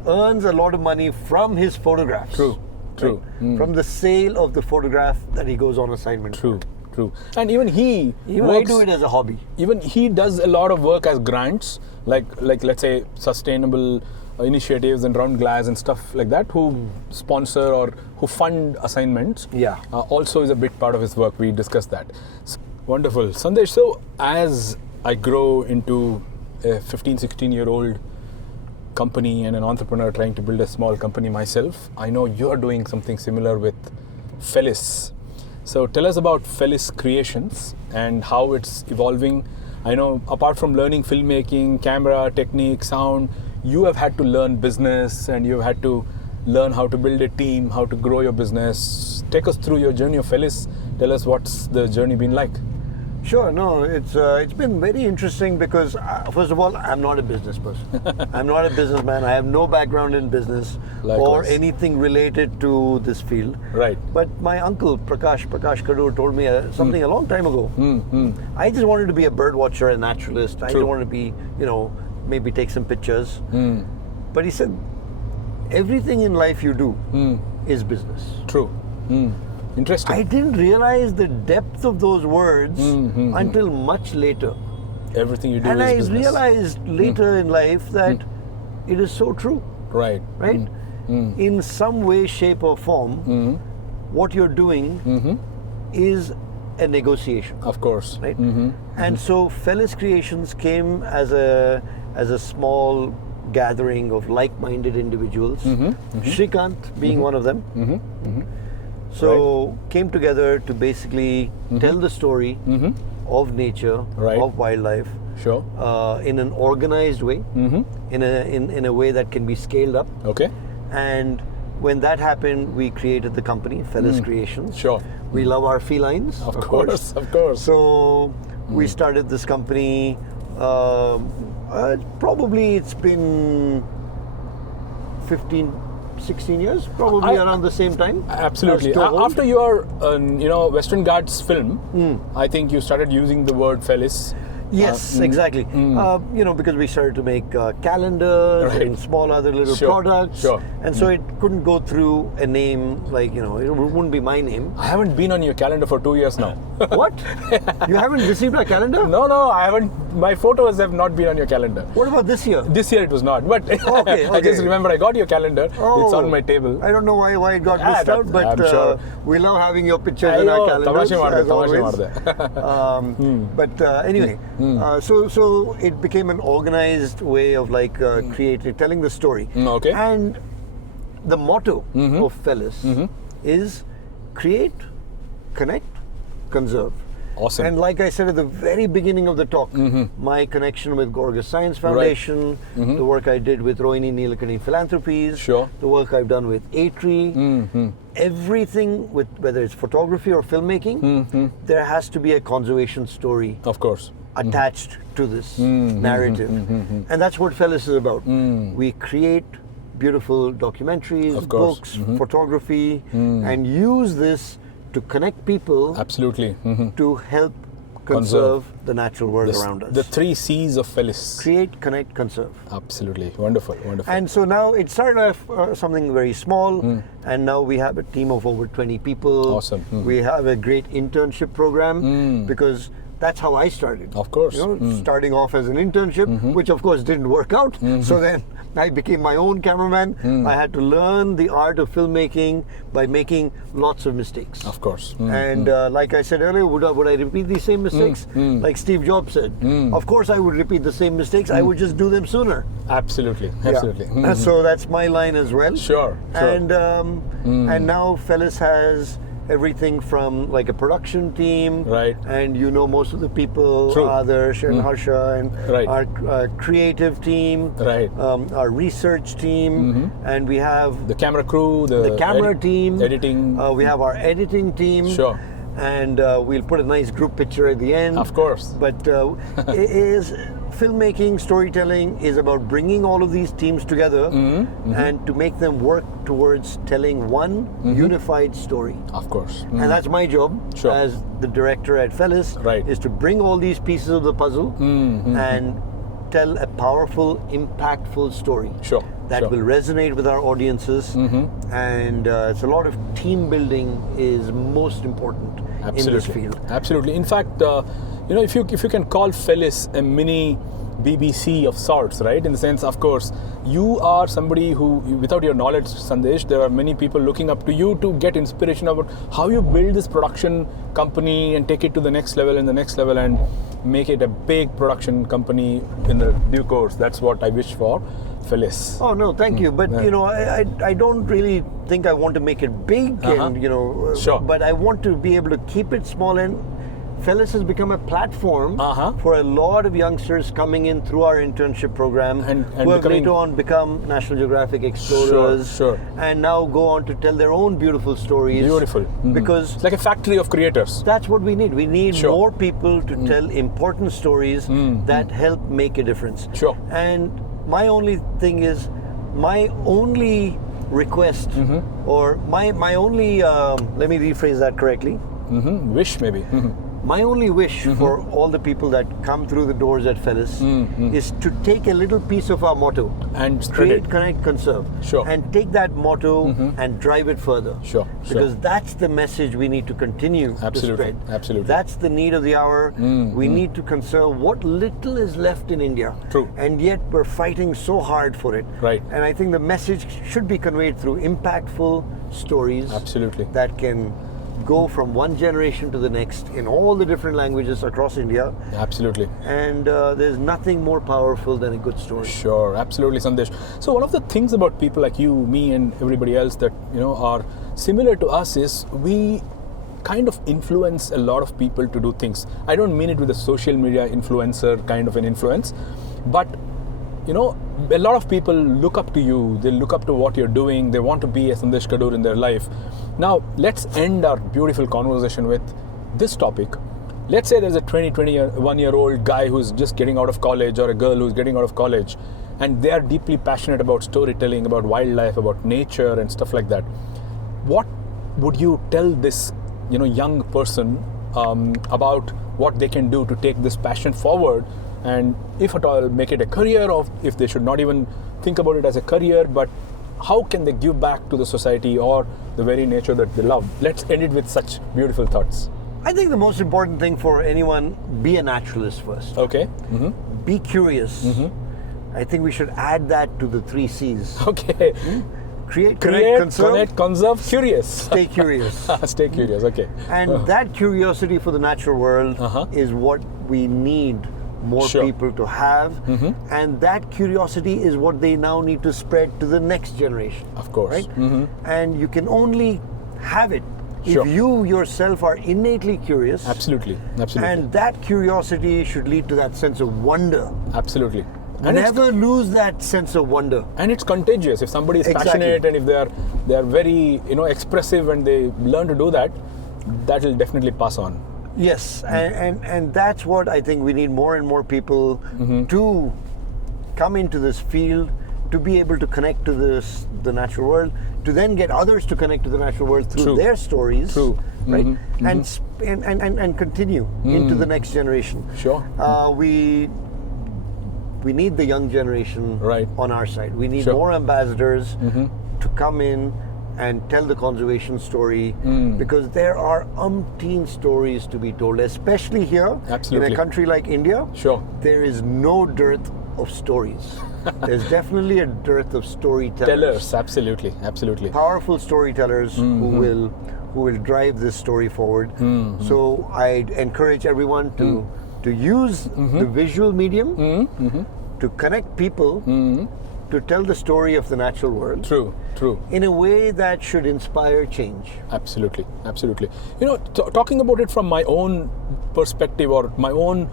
earns a lot of money from his photographs. True. From the sale of the photograph that he goes on assignment. True. And even I do it as a hobby. Even he does a lot of work as grants, like let's say sustainable initiatives and round glass and stuff like that, who sponsor or who fund assignments. Yeah. Also is a big part of his work. We discussed that. So, wonderful. Sandesh, so as I grow into a 15, 16-year-old company and an entrepreneur trying to build a small company myself, I know you're doing something similar with Felis. So tell us about Felis Creations and how it's evolving. I know apart from learning filmmaking, camera, technique, sound, you have had to learn business and you've had to learn how to build a team, how to grow your business. Take us through your journey of Felis. Tell us what's the journey been like. Sure. No, it's been very interesting because first of all, I'm not a business person. I'm not a businessman. I have no background in business or anything related to this field. Right. But my uncle Prakash Kadur told me something a long time ago. I just wanted to be a bird watcher, a naturalist. I didn't want to be, maybe take some pictures. But he said, everything in life you do is business. True. Interesting. I didn't realize the depth of those words until much later. Everything you do And is I business. realized later in life that it is so true. Right. Right? In some way, shape, or form, what you're doing is a negotiation. Of course. Right? And so Felis Creations came as a small gathering of like-minded individuals, Shrikant being one of them. So came together to basically tell the story of nature, of wildlife, in an organized way, in a way that can be scaled up. Okay. And when that happened, we created the company, Felis Creations. Sure. We love our felines, Of course. So we started this company. Probably it's been 16 years, probably around the same time. Absolutely. After your, Western Ghats film, I think you started using the word Felis. Yes, exactly. Because we started to make calendars and small other little products. And so it couldn't go through a name like, it wouldn't be my name. I haven't been on your calendar for 2 years now. What? You haven't received a calendar? No, I haven't. My photos have not been on your calendar. What about this year? This year it was not. But I just remember I got your calendar. It's on my table. I don't know why it got missed out, but I'm sure. We love having your pictures in our calendars. As always. But anyway, so it became an organized way of telling the story. Okay. And the motto of Felis is create, connect, conserve. Awesome. And like I said at the very beginning of the talk, my connection with Gorgas Science Foundation, the work I did with Rohini Nilakani Philanthropies, the work I've done with Atri, everything with whether it's photography or filmmaking, there has to be a conservation story. Of course. Attached to this narrative. And that's what Felis is about. We create beautiful documentaries, books, photography, and use this to connect people. Absolutely. To help conserve the natural world around us. The 3 C's of Felis. Create, connect, conserve. Absolutely. Wonderful. And so now it started off something very small, and now we have a team of over 20 people. Awesome. We have a great internship program because that's how I started. Of course. Starting off as an internship, which of course didn't work out. So then I became my own cameraman. I had to learn the art of filmmaking by making lots of mistakes. Of course. And like I said earlier, would I repeat these same mistakes? Like Steve Jobs said, of course I would repeat the same mistakes. I would just do them sooner. Absolutely. So that's my line as well. Sure. And now Felis has everything from like a production team, and most of the people, Adarsh and Harsha, and our creative team, our research team, and we have the camera crew, the camera team, editing. We have our editing team. Sure. And we'll put a nice group picture at the end. Of course. But filmmaking, storytelling is about bringing all of these teams together and to make them work towards telling one unified story. Of course. And that's my job as the director at Felis, is to bring all these pieces of the puzzle and tell a powerful, impactful story. That will resonate with our audiences, and it's a lot of team building is most important in this field. Absolutely. In fact, if you can call Felis a mini BBC of sorts, right? In the sense, of course, you are somebody who, without your knowledge, Sandesh, there are many people looking up to you to get inspiration about how you build this production company and take it to the next level and the next level and make it a big production company in the due course. That's what I wish for Felis. Oh no, thank you. But I don't really think I want to make it big, and but I want to be able to keep it small. And Felis has become a platform for a lot of youngsters coming in through our internship program, and who have later on become National Geographic Explorers, and now go on to tell their own beautiful stories. Because it's like a factory of creators. That's what we need. We need more people to tell important stories that help make a difference. And my only thing is, my only request, or my only, let me rephrase that correctly. Wish maybe. My only wish for all the people that come through the doors at Felis is to take a little piece of our motto and create, connect, conserve, Sure. and take that motto and drive it further. Sure. Because that's the message we need to continue to spread. Absolutely. That's the need of the hour. We need to conserve what little is left in India. True. And yet we're fighting so hard for it. Right. And I think the message should be conveyed through impactful stories. Absolutely. That can go from one generation to the next in all the different languages across India. Absolutely. And there's nothing more powerful than a good story. Sure, absolutely, Sandesh. So one of the things about people like you, me, and everybody else that are similar to us is we kind of influence a lot of people to do things. I don't mean it with a social media influencer kind of an influence, but a lot of people look up to you. They look up to what you're doing. They want to be a Sandesh Kadur in their life. Now, let's end our beautiful conversation with this topic. Let's say there's a 21-year-old guy who's just getting out of college, or a girl who's getting out of college, and they are deeply passionate about storytelling, about wildlife, about nature and stuff like that. What would you tell this young person about what they can do to take this passion forward, and if at all make it a career, or if they should not even think about it as a career, but how can they give back to the society or the very nature that they love? Let's end it with such beautiful thoughts. I think the most important thing for anyone, be a naturalist first. Okay. Be curious. I think we should add that to the 3 C's. Okay. Create, connect, conserve, curious. Stay curious. Stay curious, okay. And that curiosity for the natural world is what we need more people to have. And that curiosity is what they now need to spread to the next generation. Of course. Right? And you can only have it if you yourself are innately curious. Absolutely. And that curiosity should lead to that sense of wonder. Absolutely. And never lose that sense of wonder. And it's contagious. If somebody is passionate and if they are very expressive and they learn to do that, that will definitely pass on. Yes, and that's what I think we need more and more people to come into this field, to be able to connect to the natural world, to then get others to connect to the natural world through their stories, right? And continue into the next generation. Sure. We need the young generation on our side. We need more ambassadors to come in and tell the conservation story, because there are umpteen stories to be told, especially here in a country like India. There is no dearth of stories. There's definitely a dearth of storytellers. Absolutely. Powerful storytellers who will drive this story forward. So I encourage everyone to use the visual medium to connect people to tell the story of the natural world. True. In a way that should inspire change. Absolutely. Talking about it from my own perspective, or my own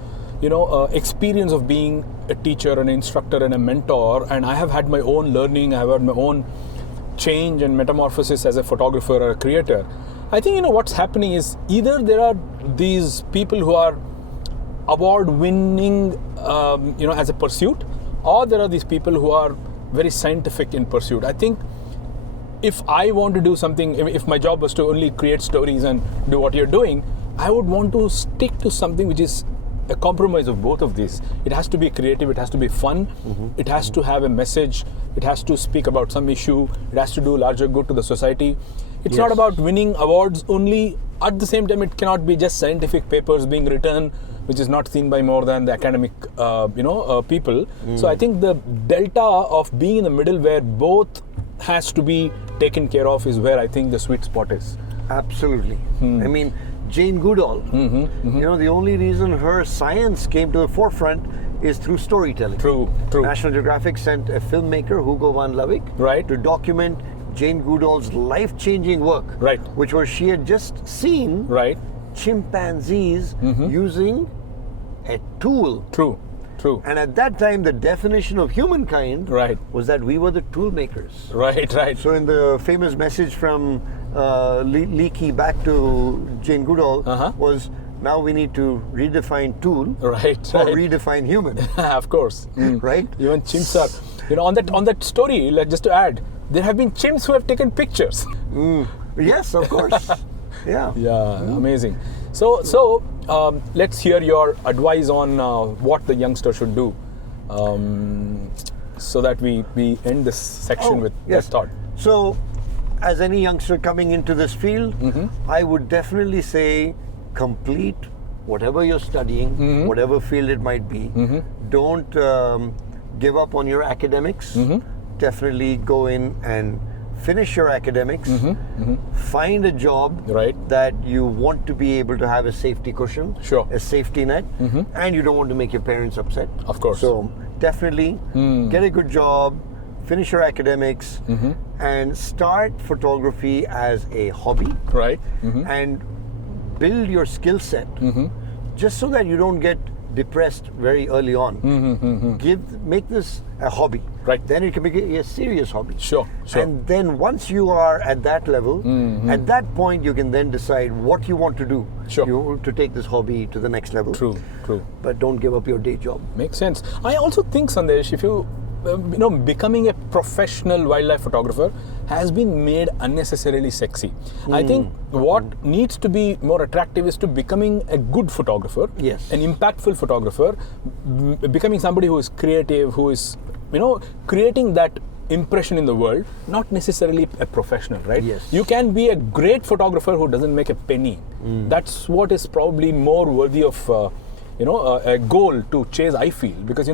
experience of being a teacher, an instructor, and a mentor, and I have had my own learning, I have had my own change and metamorphosis as a photographer or a creator. I think what's happening is either there are these people who are award-winning, as a pursuit, or there are these people who are very scientific in pursuit. I think if I want to do something, if my job was to only create stories and do what you're doing, I would want to stick to something which is a compromise of both of these. It has to be creative, it has to be fun, it has to have a message, it has to speak about some issue, it has to do larger good to the society. It's not about winning awards only. At the same time, it cannot be just scientific papers being written, which is not seen by more than the academic, people. So I think the delta of being in the middle, where both has to be taken care of, is where I think the sweet spot is. Absolutely. I mean, Jane Goodall, the only reason her science came to the forefront is through storytelling. True. National Geographic sent a filmmaker, Hugo van Leeuwenhoek, to document Jane Goodall's life-changing work, which was she had just seen chimpanzees using a tool. True. And at that time, the definition of humankind was that we were the tool makers. Right. So in the famous message from Leakey back to Jane Goodall was, now we need to redefine tool or redefine human. Of course. Right? Even chimps are, on that story, just to add, there have been chimps who have taken pictures. Yes, of course. Yeah. Amazing. So let's hear your advice on what the youngster should do, so that we end this section with that thought. So, as any youngster coming into this field, I would definitely say complete whatever you're studying, whatever field it might be. Don't give up on your academics. Definitely go in and finish your academics. Find a job that you want to be able to have a safety cushion, a safety net, and you don't want to make your parents upset. Of course. So definitely get a good job, finish your academics, and start photography as a hobby. And build your skill set, just so that you don't get depressed very early on. Make this a hobby. Then it can be a serious hobby. And then once you are at that level, at that point you can then decide what you want to do. To take this hobby to the next level. True. But don't give up your day job. Makes sense. I also think, Sandesh, if you becoming a professional wildlife photographer has been made unnecessarily sexy. I think what needs to be more attractive is to becoming a good photographer, an impactful photographer, becoming somebody who is creative, who is creating that impression in the world, not necessarily a professional, right? You can be a great photographer who doesn't make a penny. That's what is probably more worthy of a goal to chase, I feel, because you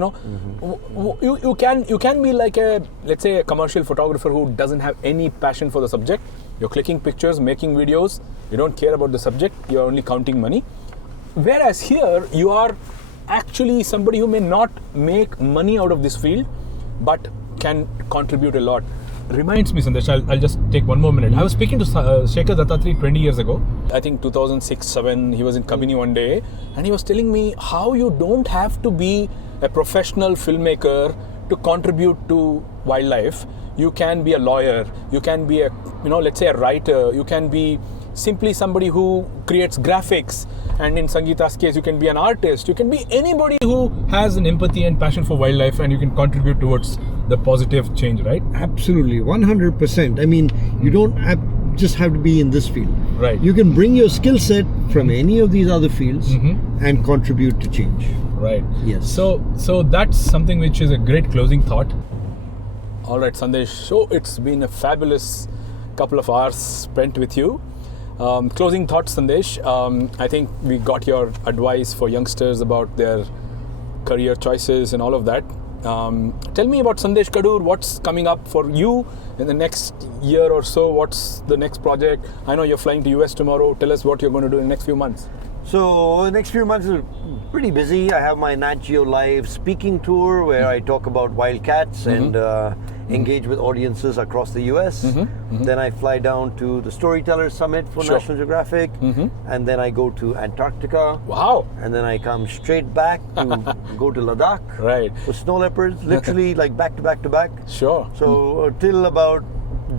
can be like let's say a commercial photographer who doesn't have any passion for the subject. You're clicking pictures, making videos, you don't care about the subject, you're only counting money. Whereas here you are actually somebody who may not make money out of this field but can contribute a lot. Reminds me, Sandesh, I'll just take one more minute. I was speaking to Shekhar Dattatri 20 years ago. I think 2006-07, he was in Kabini one day, and he was telling me how you don't have to be a professional filmmaker to contribute to wildlife. You can be a lawyer, you can be a, let's say a writer, you can be simply somebody who creates graphics, and in Sangeeta's case, you can be an artist, you can be anybody who has an empathy and passion for wildlife, and you can contribute towards the positive change, right? Absolutely, 100%. I mean, you don't just have to be in this field. Right. You can bring your skill set from any of these other fields and contribute to change. Right. Yes. So that's something which is a great closing thought. All right, Sandesh. So it's been a fabulous couple of hours spent with you. Closing thoughts, Sandesh. I think we got your advice for youngsters about their career choices and all of that. Tell me about Sandesh Kadur. What's coming up for you in the next year or so? What's the next project? I know you're flying to US tomorrow. Tell us what you're going to do in the next few months. So the next few months is pretty busy. I have my NatGeo Live speaking tour where I talk about wildcats and engage with audiences across the US. Then I fly down to the Storytellers Summit for National Geographic, and then I go to Antarctica. Wow! And then I come straight back to go to Ladakh for snow leopards, literally like back to back to back. So till about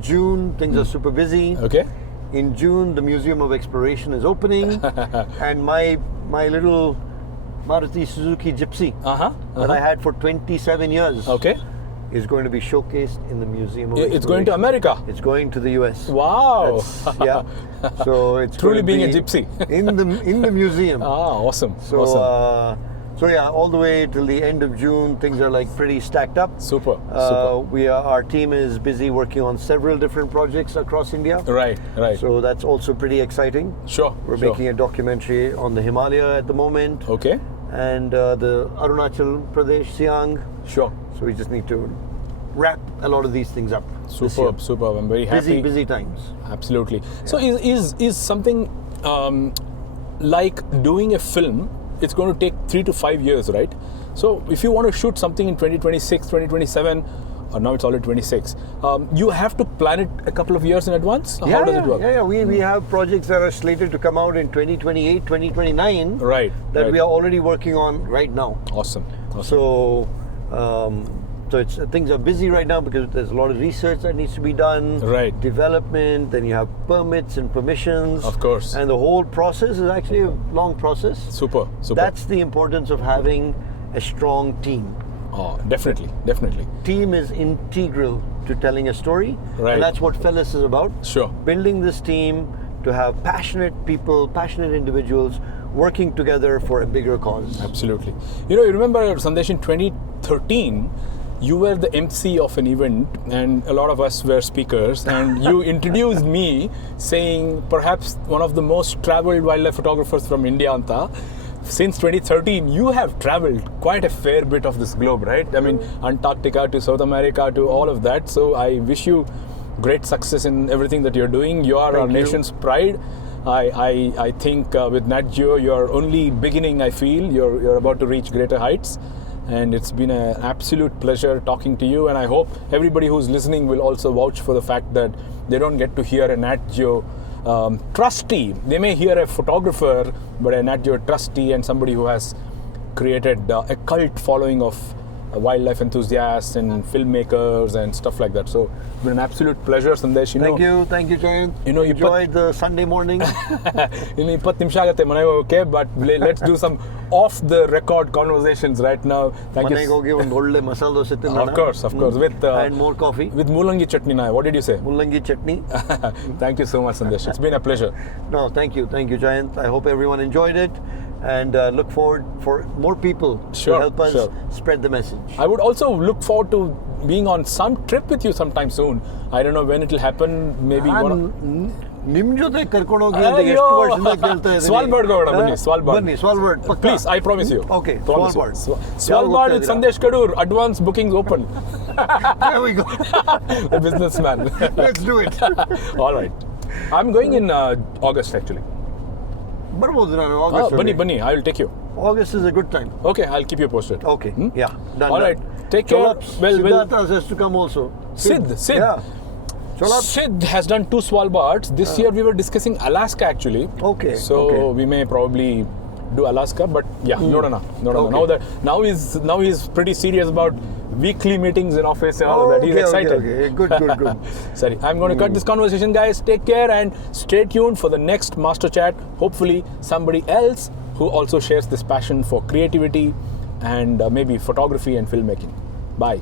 June, things are super busy. In June, the Museum of Exploration is opening, and my little Maruti Suzuki Gypsy that I had for 27 years is going to be showcased in the Museum of Exploration. It's going to America? It's going to the US. Wow! So it's truly being a gypsy in the museum. Awesome. So yeah, all the way till the end of June, things are like pretty stacked up. Super. Our team is busy working on several different projects across India. Right. So that's also pretty exciting. We're making a documentary on the Himalaya at the moment. And the Arunachal Pradesh, Siang. So we just need to wrap a lot of these things up. Superb. I'm very happy. Busy times. Absolutely. So is something like doing a film, it's going to take 3 to 5 years, right? So if you want to shoot something in 2026, 2027, or now it's already 26, you have to plan it a couple of years in advance? How does it work? We have projects that are slated to come out in 2028, 2029 that we are already working on right now. Awesome. So things are busy right now because there's a lot of research that needs to be done, development, then you have permits and permissions. Of course. And the whole process is actually a long process. Super. That's the importance of having a strong team. Oh, definitely. Team is integral to telling a story. And that's what Felis is about. Building this team to have passionate people, passionate individuals working together for a bigger cause. Absolutely. You remember, Sandesh, in 2013, you were the MC of an event and a lot of us were speakers, and you introduced me saying perhaps one of the most traveled wildlife photographers from India anta. Since 2013, you have traveled quite a fair bit of this globe, right? I mean, Antarctica to South America to all of that. So I wish you great success in everything that you're doing. You are our nation's pride. I think with NatGeo, you're only beginning, I feel. You're about to reach greater heights. And it's been an absolute pleasure talking to you. And I hope everybody who's listening will also vouch for the fact that they don't get to hear a NatGeo trustee. They may hear a photographer, but a NatGeo trustee and somebody who has created a cult following of wildlife enthusiasts and filmmakers and stuff like that. So it's been an absolute pleasure, Sandesh. Thank you, Jayant. Enjoyed the Sunday morning. In 20 ನಿಮಿಷ ಆಗುತ್ತೆ ಮನೆಗೆ ಹೋಗೋಕೆ, but let's do some off the record conversations right now. Thank ಮನೆಗೆ ಹೋಗಿ ಒಂದು ಒಳ್ಳೆ ಮಸಾಲೆ ದೋಸೆ ತಿನ್ನೋಣ. Of course, with and more coffee. With ಮೂಲಂಗಿ chutney. What did you say? Mullangi chutney. Thank you so much, Sandesh. It's been a pleasure. No, thank you, Jayant. I hope everyone enjoyed it, and look forward for more people to help us spread the message. I would also look forward to being on some trip with you sometime soon. I don't know when it will happen. Maybe ನಿಮ್ಮ ಜೊತೆ ಕರ್ಕೊಂಡು ಹೋಗಿ ಅಂತ ಎಷ್ಟು ವರ್ಷದಿಂದ ಕೇಳ್ತಾ ಇದ್ದೀನಿ. Svalbard ಹೋಗೋಣ ಬನ್ನಿ. Svalbard ಪಕ್ಕ. Please, I promise you. Okay, Svalbard with Sandesh Kadur. Advance bookings open. There we go. A businessman. Let's do it. All right. I'm going in August actually. ಬರ್ಬೋದು ನಾನು August. ಬನ್ನಿ. I will take you. August is a good time. Okay, I'll keep you posted. Okay. Yeah. Done. All right. Take care. Siddhartha has to come also. Sid. Yeah. Sid has done 2 Svalbards. This year we were discussing Alaska actually. Okay. So we may probably do Alaska, but yeah, no. Okay. Now he's pretty serious about weekly meetings in office and all of that. He's excited. Okay. Good. Sorry, I'm going to cut this conversation, guys. Take care and stay tuned for the next Master Chat. Hopefully somebody else who also shares this passion for creativity and maybe photography and filmmaking. Bye.